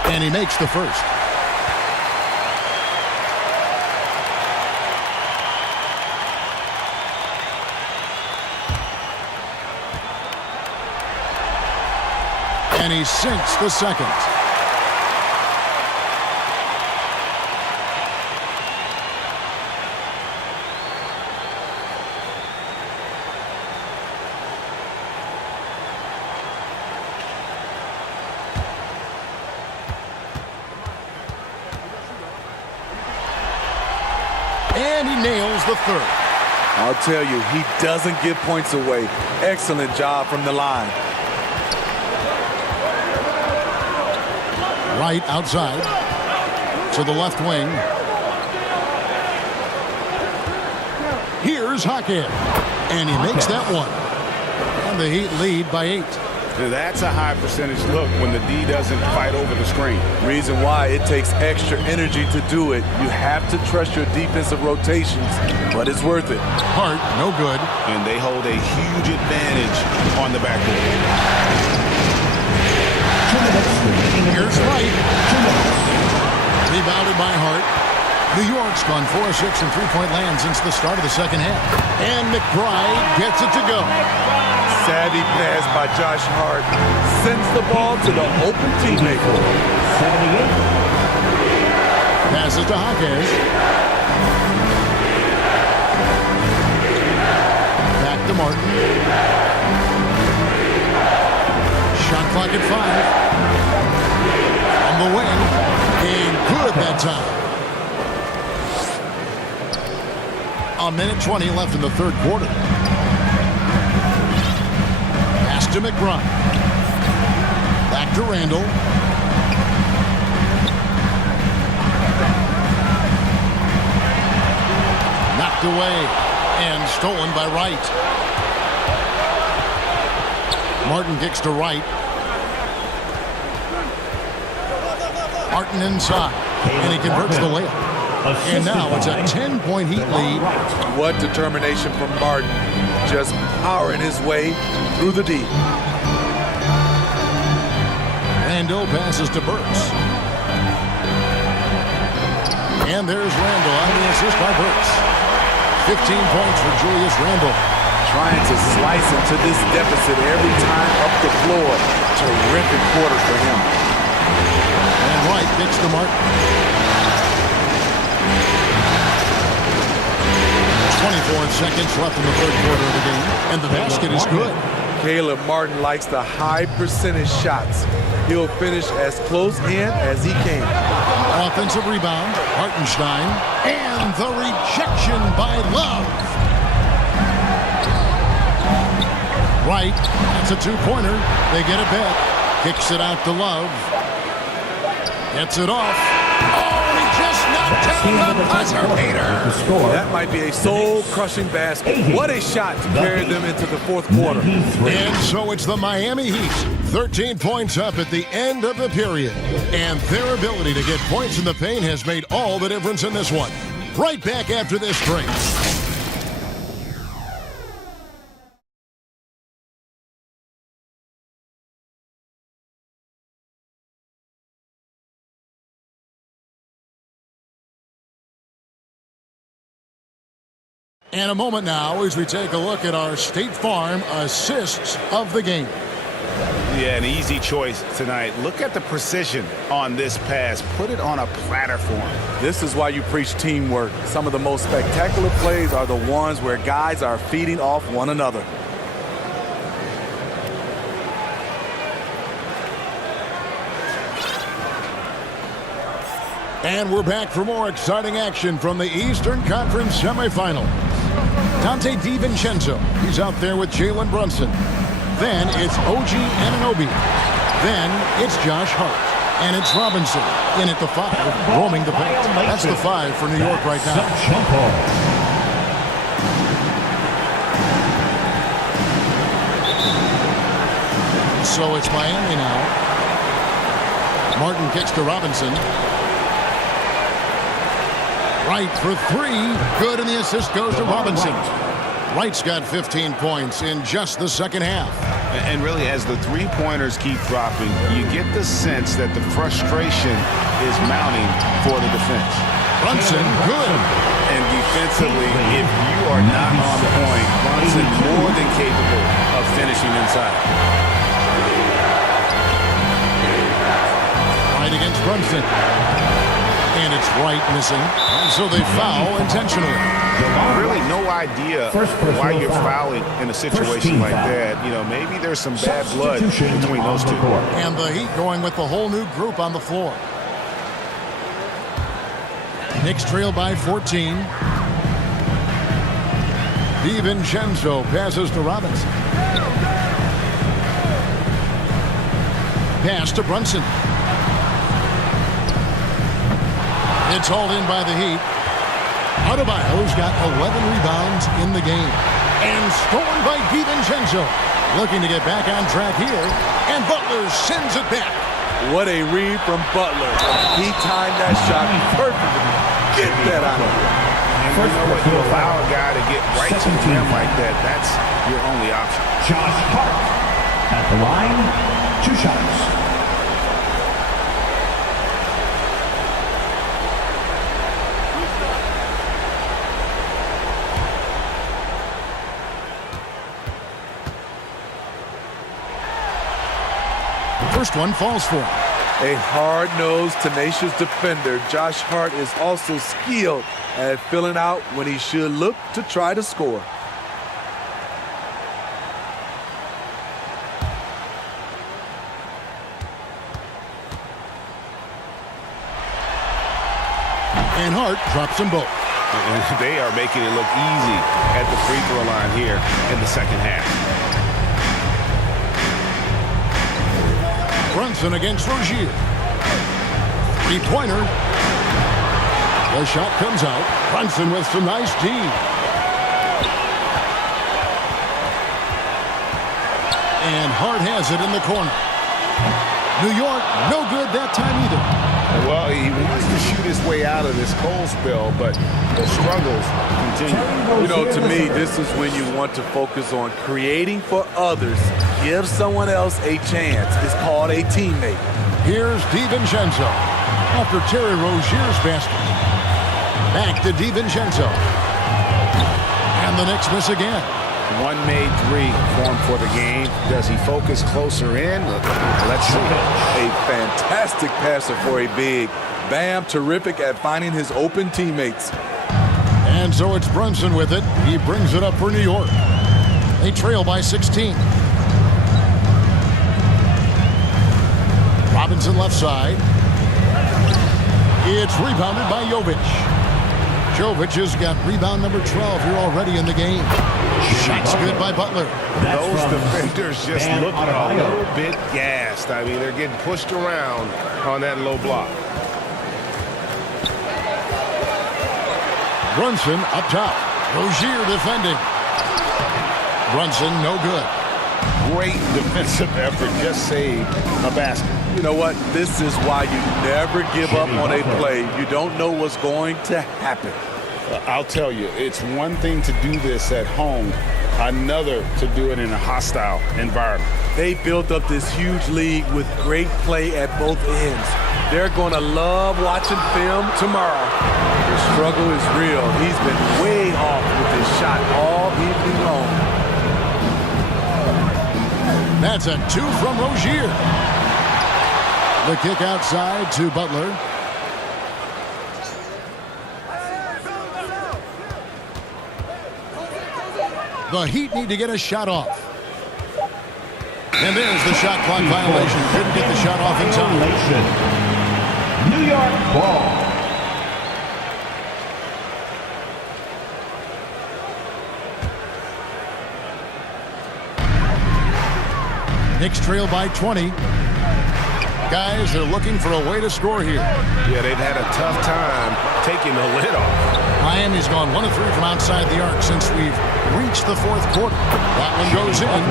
And he makes the first. And he sinks the second. And he nails the third. I'll tell you, he doesn't give points away. Excellent job from the line. Right outside to the left wing. Here's Jaquez. And he makes that one. And the Heat lead by 8. That's a high percentage look when the D doesn't fight over the screen. Reason why it takes extra energy to do it. You have to trust your defensive rotations, but it's worth it. Hart, no good. And they hold a huge advantage on the backboard. Here's Wright. Rebounded by Hart. New York's gone 4 of 6 from three-point land since the start of the second half. And McBride gets it to go. Savvy pass by Josh Hart. Sends the ball to the open teammate. 78. Passes to Jaquez. Back to Martin. Shot clock at 5. On the wing. And good that time. 1:20 left in the third quarter. Pass to McBride. Back to Randall. Knocked away and stolen by Wright. Martin kicks to Wright. Martin inside. And he converts the layup. And now it's a 10-point Heat lead. What determination from Martin. Just powering his way through the D. Randall passes to Burks. And there's Randall on the assist by Burks. 15 points for Julius Randall. trying to slice into this deficit every time up the floor. Terrific quarter for him. And Wright gets the mark. 24 seconds left in the third quarter of the game, and the basket is good. Caleb Martin likes the high percentage shots. He'll finish as close in as he can. Offensive rebound, Hartenstein, and the rejection by Love. Wright, that's a two-pointer. They get it back. Kicks it out to Love. Gets it off. Oh, he just knocked down the buzzer beater. That might be a soul-crushing basket. What a shot to carry them into the fourth quarter. And so it's the Miami Heat. 13 points up at the end of the period. And their ability to get points in the paint has made all the difference in this one. Right back after this break. And a moment now as we take a look at our State Farm assists of the game. Yeah, an easy choice tonight. Look at the precision on this pass. Put it on a platter for him. This is why you preach teamwork. Some of the most spectacular plays are the ones where guys are feeding off one another. And we're back for more exciting action from the Eastern Conference Semifinals. Dante DiVincenzo, he's out there with Jalen Brunson. Then it's OG Anunoby. Then it's Josh Hart. And it's Robinson in at the 5, roaming the paint. That's the 5 for New York right now. So it's Miami now. Martin kicks to Robinson. Wright for 3. Good, and the assist goes to Robinson. Wright's got 15 points in just the second half. And really, as the three-pointers keep dropping, you get the sense that the frustration is mounting for the defense. Brunson, good. And defensively, if you are not on point, Brunson more than capable of finishing inside. Wright against Brunson. And it's Wright missing. And so they foul intentionally. Really no idea why you're fouling in a situation like that. You know, maybe there's some bad blood between those two. And the Heat going with the whole new group on the floor. Knicks trail by 14. DiVincenzo passes to Robinson. Pass to Brunson. It's hauled in by the Heat. Adebayo's got 11 rebounds in the game. And stolen by DiVincenzo. Looking to get back on track here. And Butler sends it back. What a read from Butler. He timed that shot perfectly. Get that out of here. And you know what? You allow a guy to get right to the rim like that. That's your only option. Josh Hart at the line. 2 shots. First one falls for him. A hard-nosed, tenacious defender. Josh Hart is also skilled at filling out when he should look to try to score. And Hart drops them both. They are making it look easy at the free throw line here in the second half. Brunson against Rozier. 3-pointer. The shot comes out. Brunson with some nice D. And Hart has it in the corner. New York, no good that time either. Well, he wants to shoot his way out of this cold spell, but the struggles continue. You know, to me, this is when you want to focus on creating for others. Give someone else a chance. It's called a teammate. Here's DiVincenzo after Terry Rozier's basket. Back to DiVincenzo. And the Knicks miss again. One made three for him for the game. Does he focus closer in? Let's see. A fantastic passer for a big. Bam, terrific at finding his open teammates. And so it's Brunson with it. He brings it up for New York. They trail by 16. Robinson left side. It's rebounded by Jovic. Jovic has got rebound number 12 here already in the game. Shots good by Butler. Those defenders just look a little bit gassed. I mean, they're getting pushed around on that low block. Brunson up top. Rozier defending. Brunson no good. Great defensive effort. Just saved a basket. You know what? This is why you never give up on a play. You don't know what's going to happen. I'll tell you, it's one thing to do this at home, another to do it in a hostile environment. They built up this huge lead with great play at both ends. They're going to love watching film tomorrow. The struggle is real. He's been way off with his shot all evening long. That's a 2 from Rozier. The kick outside to Butler. The Heat need to get a shot off. And there's the shot clock violation. Couldn't get the shot off in time. New York ball. Knicks trail by 20. Guys, they're looking for a way to score here. Yeah, they've had a tough time taking the lid off. Miami's gone 1 of 3 from outside the arc since we've reached the fourth quarter. That one goes in.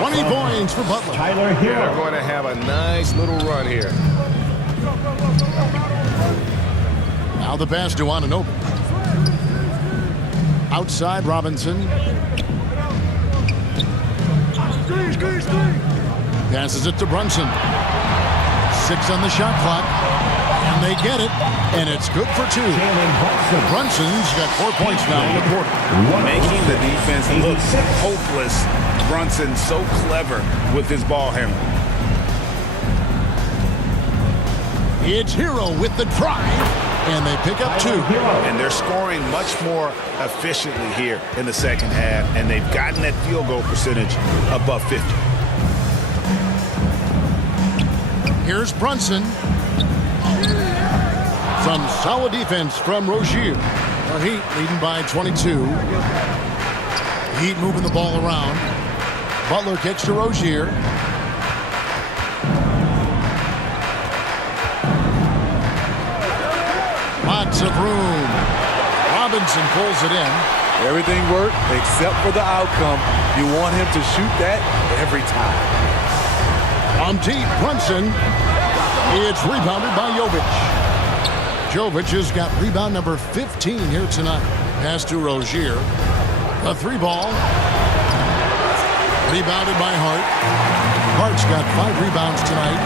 20 points for Butler. Yeah, they're going to have a nice little run here. Now the pass to Anunoby. Outside Robinson. Passes it to Brunson. 6 on the shot clock. And they get it. And it's good for 2. Brunson's got 4 points now in the quarter. Making the defense look hopeless. Brunson so clever with his ball handling. It's Hero with the drive. And they pick up 2. And they're scoring much more efficiently here in the second half. And they've gotten that field goal percentage above 50. Here's Brunson. Some solid defense from Rozier. The Heat leading by 22. Heat moving the ball around. Butler kicks to Rozier. Lots of room. Robinson pulls it in. Everything worked except for the outcome. You want him to shoot that every time. On deep, Brunson. It's rebounded by Jovic. Jovic has got rebound number 15 here tonight. Pass to Rozier. A 3-ball. Rebounded by Hart. Hart's got 5 rebounds tonight.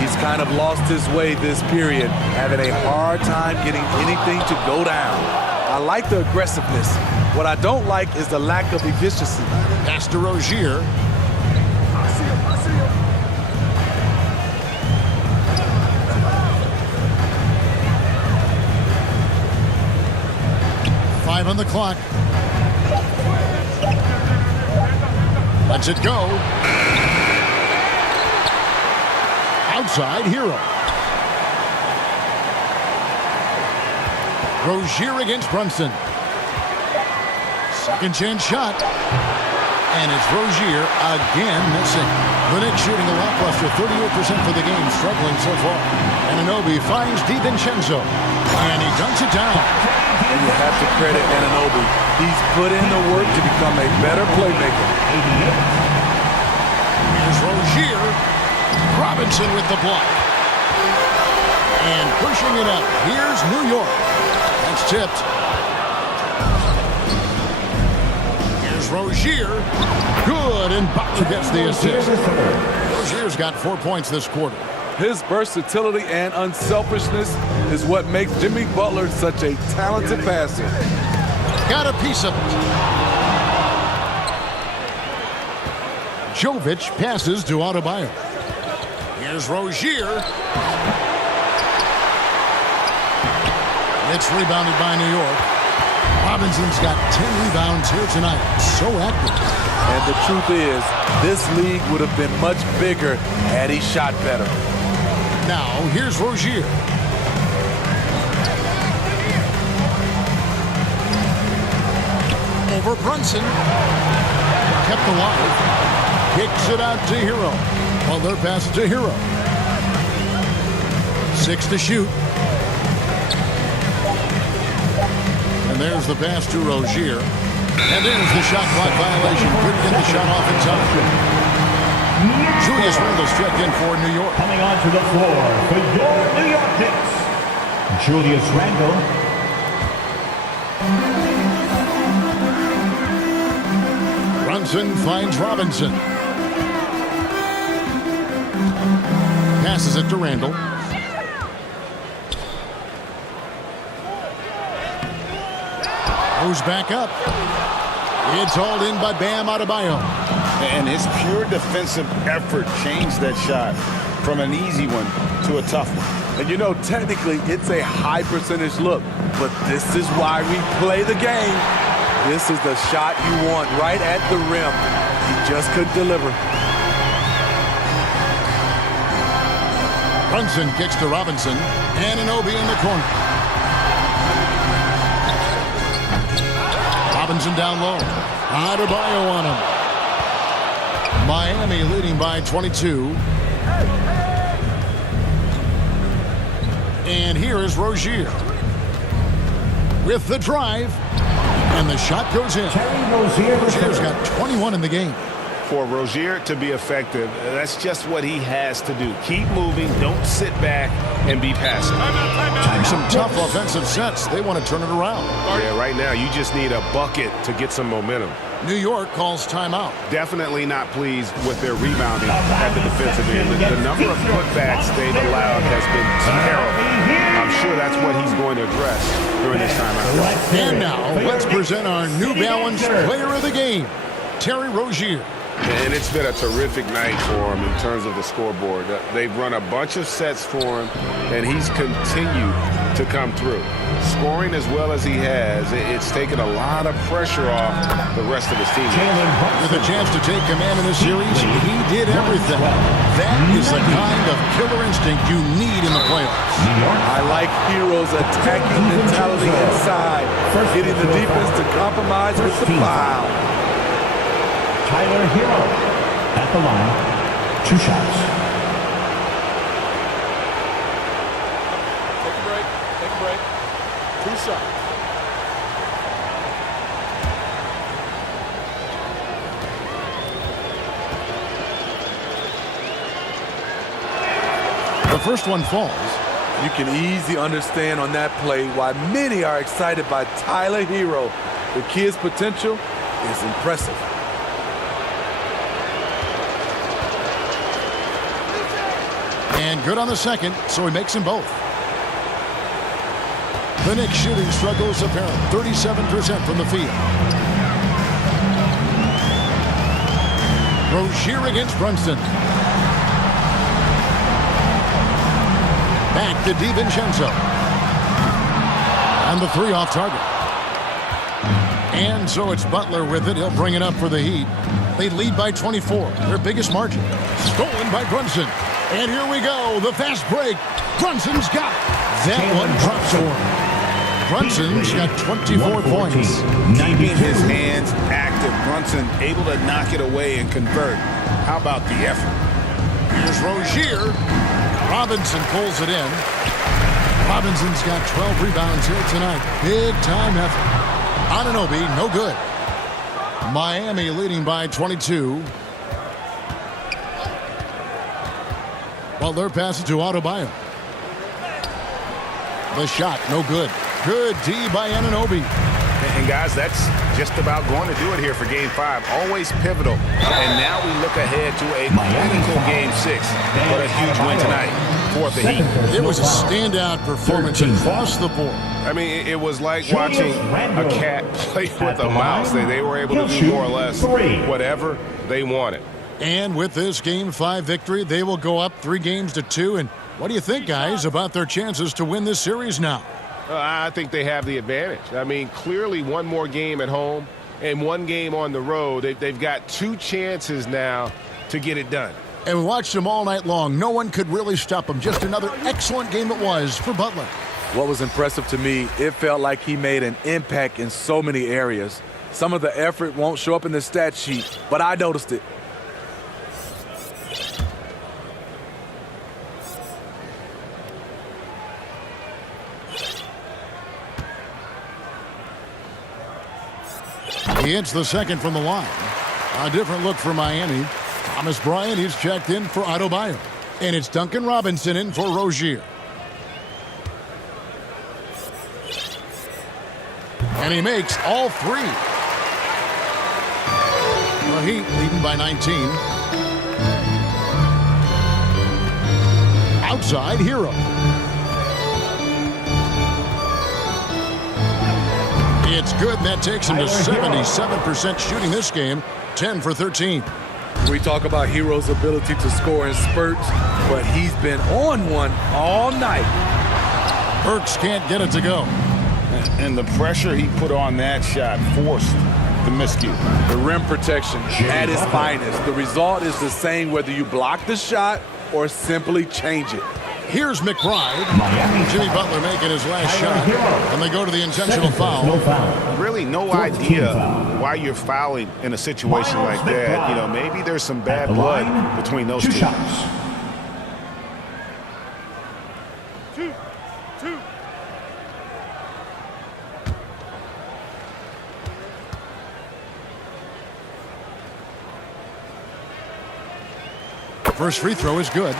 He's kind of lost his way this period, having a hard time getting anything to go down. I like the aggressiveness. What I don't like is the lack of efficiency. Pass to Rozier. On the clock. Lets it go. Outside Hero. Rozier against Brunson. Second chance shot. And it's Rozier again missing. The Knicks shooting a lackluster 38% for the game, struggling so far. Anunoby finds DiVincenzo. And he dunks it down. And you have to credit Anunoby. He's put in the work to become a better playmaker. Here's Rozier. Robinson with the block. And pushing it up. Here's New York. That's tipped. Here's Rozier. Good, and Butler gets the assist. Rozier's got 4 points this quarter. His versatility and unselfishness is what makes Jimmy Butler such a talented passer. Got a piece of it. Jovic passes to Adebayo. Here's Rozier. It's rebounded by New York. Robinson's got 10 rebounds here tonight. So active. And the truth is, this league would have been much bigger had he shot better. Now, here's Rozier. Over Brunson. Kept alive. Kicks it out to Hero. Well, their pass to Hero. 6 to shoot. And there's the pass to Rozier. And there's the shot clock violation. Couldn't get the shot off in time. Julius Randle's checked in for New York. Coming onto the floor for your New York Knicks, Julius Randle. Brunson finds Robinson. Passes it to Randle. Goes back up. It's hauled in by Bam Adebayo. And his pure defensive effort changed that shot from an easy one to a tough one. And you know, technically, it's a high percentage look, but this is why we play the game. This is the shot you want right at the rim. He just couldn't deliver. Brunson kicks to Robinson. Anunoby in the corner. Robinson down low. Adebayo on him. Miami leading by 22. And here is Rozier with the drive. And the shot goes in. Rozier's got 21 in the game. For Rozier to be effective, that's just what he has to do. Keep moving, don't sit back and be passive. Some tough offensive sets. They want to turn it around. Yeah, right now you just need a bucket to get some momentum. New York calls timeout. Definitely not pleased with their rebounding at the defensive end. The number of putbacks they've allowed has been terrible. I'm sure that's what he's going to address during this timeout. And now, let's present our New Balance player of the game, Terry Rozier. And it's been a terrific night for him in terms of the scoreboard. They've run a bunch of sets for him, and he's continued to come through. Scoring as well as he has, it's taken a lot of pressure off the rest of his team. With a chance to take command in the series, he did everything. That is the kind of killer instinct you need in the playoffs. I like Hero's attacking mentality inside, getting the defense to compromise with the foul. Tyler Hero at the line. 2 shots. Take a break. Take a break. 2 shots. The first one falls. You can easily understand on that play why many are excited by Tyler Hero. The kid's potential is impressive. And good on the second, so he makes them both. The Knicks shooting struggles apparent. 37% from the field. Rozier against Brunson. Back to DiVincenzo. And the 3 off target. And so it's Butler with it. He'll bring it up for the Heat. They lead by 24, their biggest margin. Stolen by Brunson. And here we go, the fast break. Brunson's got it. That one drops for him. Brunson's got 24 points. Keeping his hands active. Brunson able to knock it away and convert. How about the effort? Here's Rozier. Robinson pulls it in. Robinson's got 12 rebounds here tonight. Big time effort. Anunoby, no good. Miami leading by 22. Butler passes to Adebayo. The shot, no good. Good D by Anunoby. And guys, that's just about going to do it here for Game 5. Always pivotal. And now we look ahead to a critical Game 6. What a huge win tonight for the Heat. It was a standout performance across the board. I mean, it was like watching a cat play with a mouse. They were able to do more or less whatever they wanted. And with this Game 5 victory, they will go up 3-2. And what do you think, guys, about their chances to win this series now? I think they have the advantage. I mean, clearly one more game at home and one game on the road. They've got 2 chances now to get it done. And we watched them all night long. No one could really stop them. Just another excellent game it was for Butler. What was impressive to me, it felt like he made an impact in so many areas. Some of the effort won't show up in the stat sheet, but I noticed it. He hits the second from the line. A different look for Miami. Thomas Bryant, he's checked in for Adebayo. And it's Duncan Robinson in for Rozier. And he makes all 3. The Heat leading by 19. Outside, Hero. It's good, and that takes him to 77% shooting this game, 10 for 13. We talk about Hero's ability to score in spurts, but he's been on one all night. Burks can't get it to go. And the pressure he put on that shot forced the miscue. The rim protection at its finest. The result is the same whether you block the shot or simply change it. Here's McBride. Jimmy Butler making his last shot. And they go to the intentional foul. Really no idea why you're fouling in a situation like that. You know, maybe there's some bad blood between those two. First free throw is good.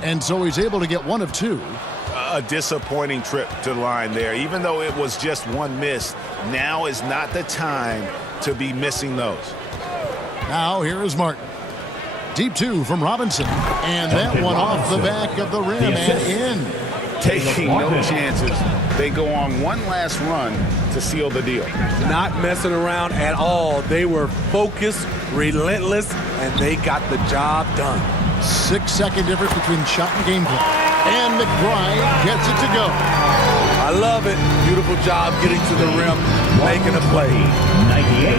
And so he's able to get 1 of 2. A disappointing trip to the line there. Even though it was just 1 miss, now is not the time to be missing those. Now here is Martin. Deep 2 from Robinson. And that one off the back of the rim and in. Taking no chances. They go on one last run to seal the deal. Not messing around at all. They were focused, relentless, and they got the job done. 6-second difference between shot and gameplay. And McBride gets it to go. I love it. Beautiful job getting to the rim, making a play. 98.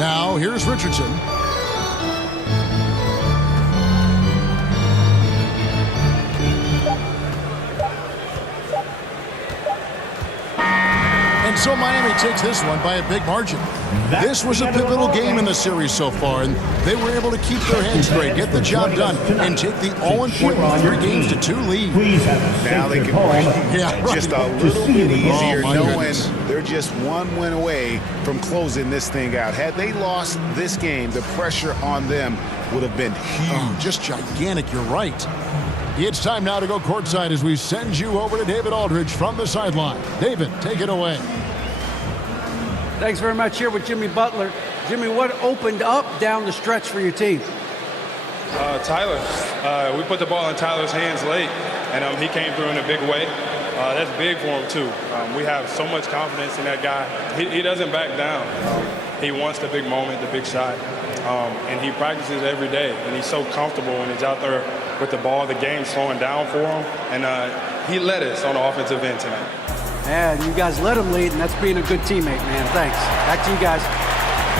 Now here's Richardson. And so Miami takes this one by a big margin. This was a pivotal game in the series so far, and they were able to keep their heads straight, get the job done, and take the all-important 3-2 lead. Now they can breathe just a little bit easier, knowing they're just 1 win away from closing this thing out. Had they lost this game, the pressure on them would have been huge. Just gigantic, you're right. It's time now to go courtside as we send you over to David Aldridge from the sideline. David, take it away. Thanks very much. Here with Jimmy Butler. Jimmy, what opened up down the stretch for your team? Tyler. We put the ball in Tyler's hands late, and he came through in a big way. That's big for him, too. We have so much confidence in that guy. He doesn't back down. He wants the big moment, the big shot, and he practices every day, and he's so comfortable when he's out there with the ball. The game's slowing down for him, and he led us on the offensive end tonight. Yeah, you guys let him lead, and that's being a good teammate, man. Thanks. Back to you guys.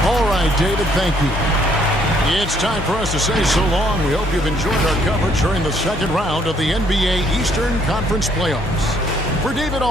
All right, David, thank you. It's time for us to say so long. We hope you've enjoyed our coverage during the second round of the NBA Eastern Conference Playoffs. For David Aldridge.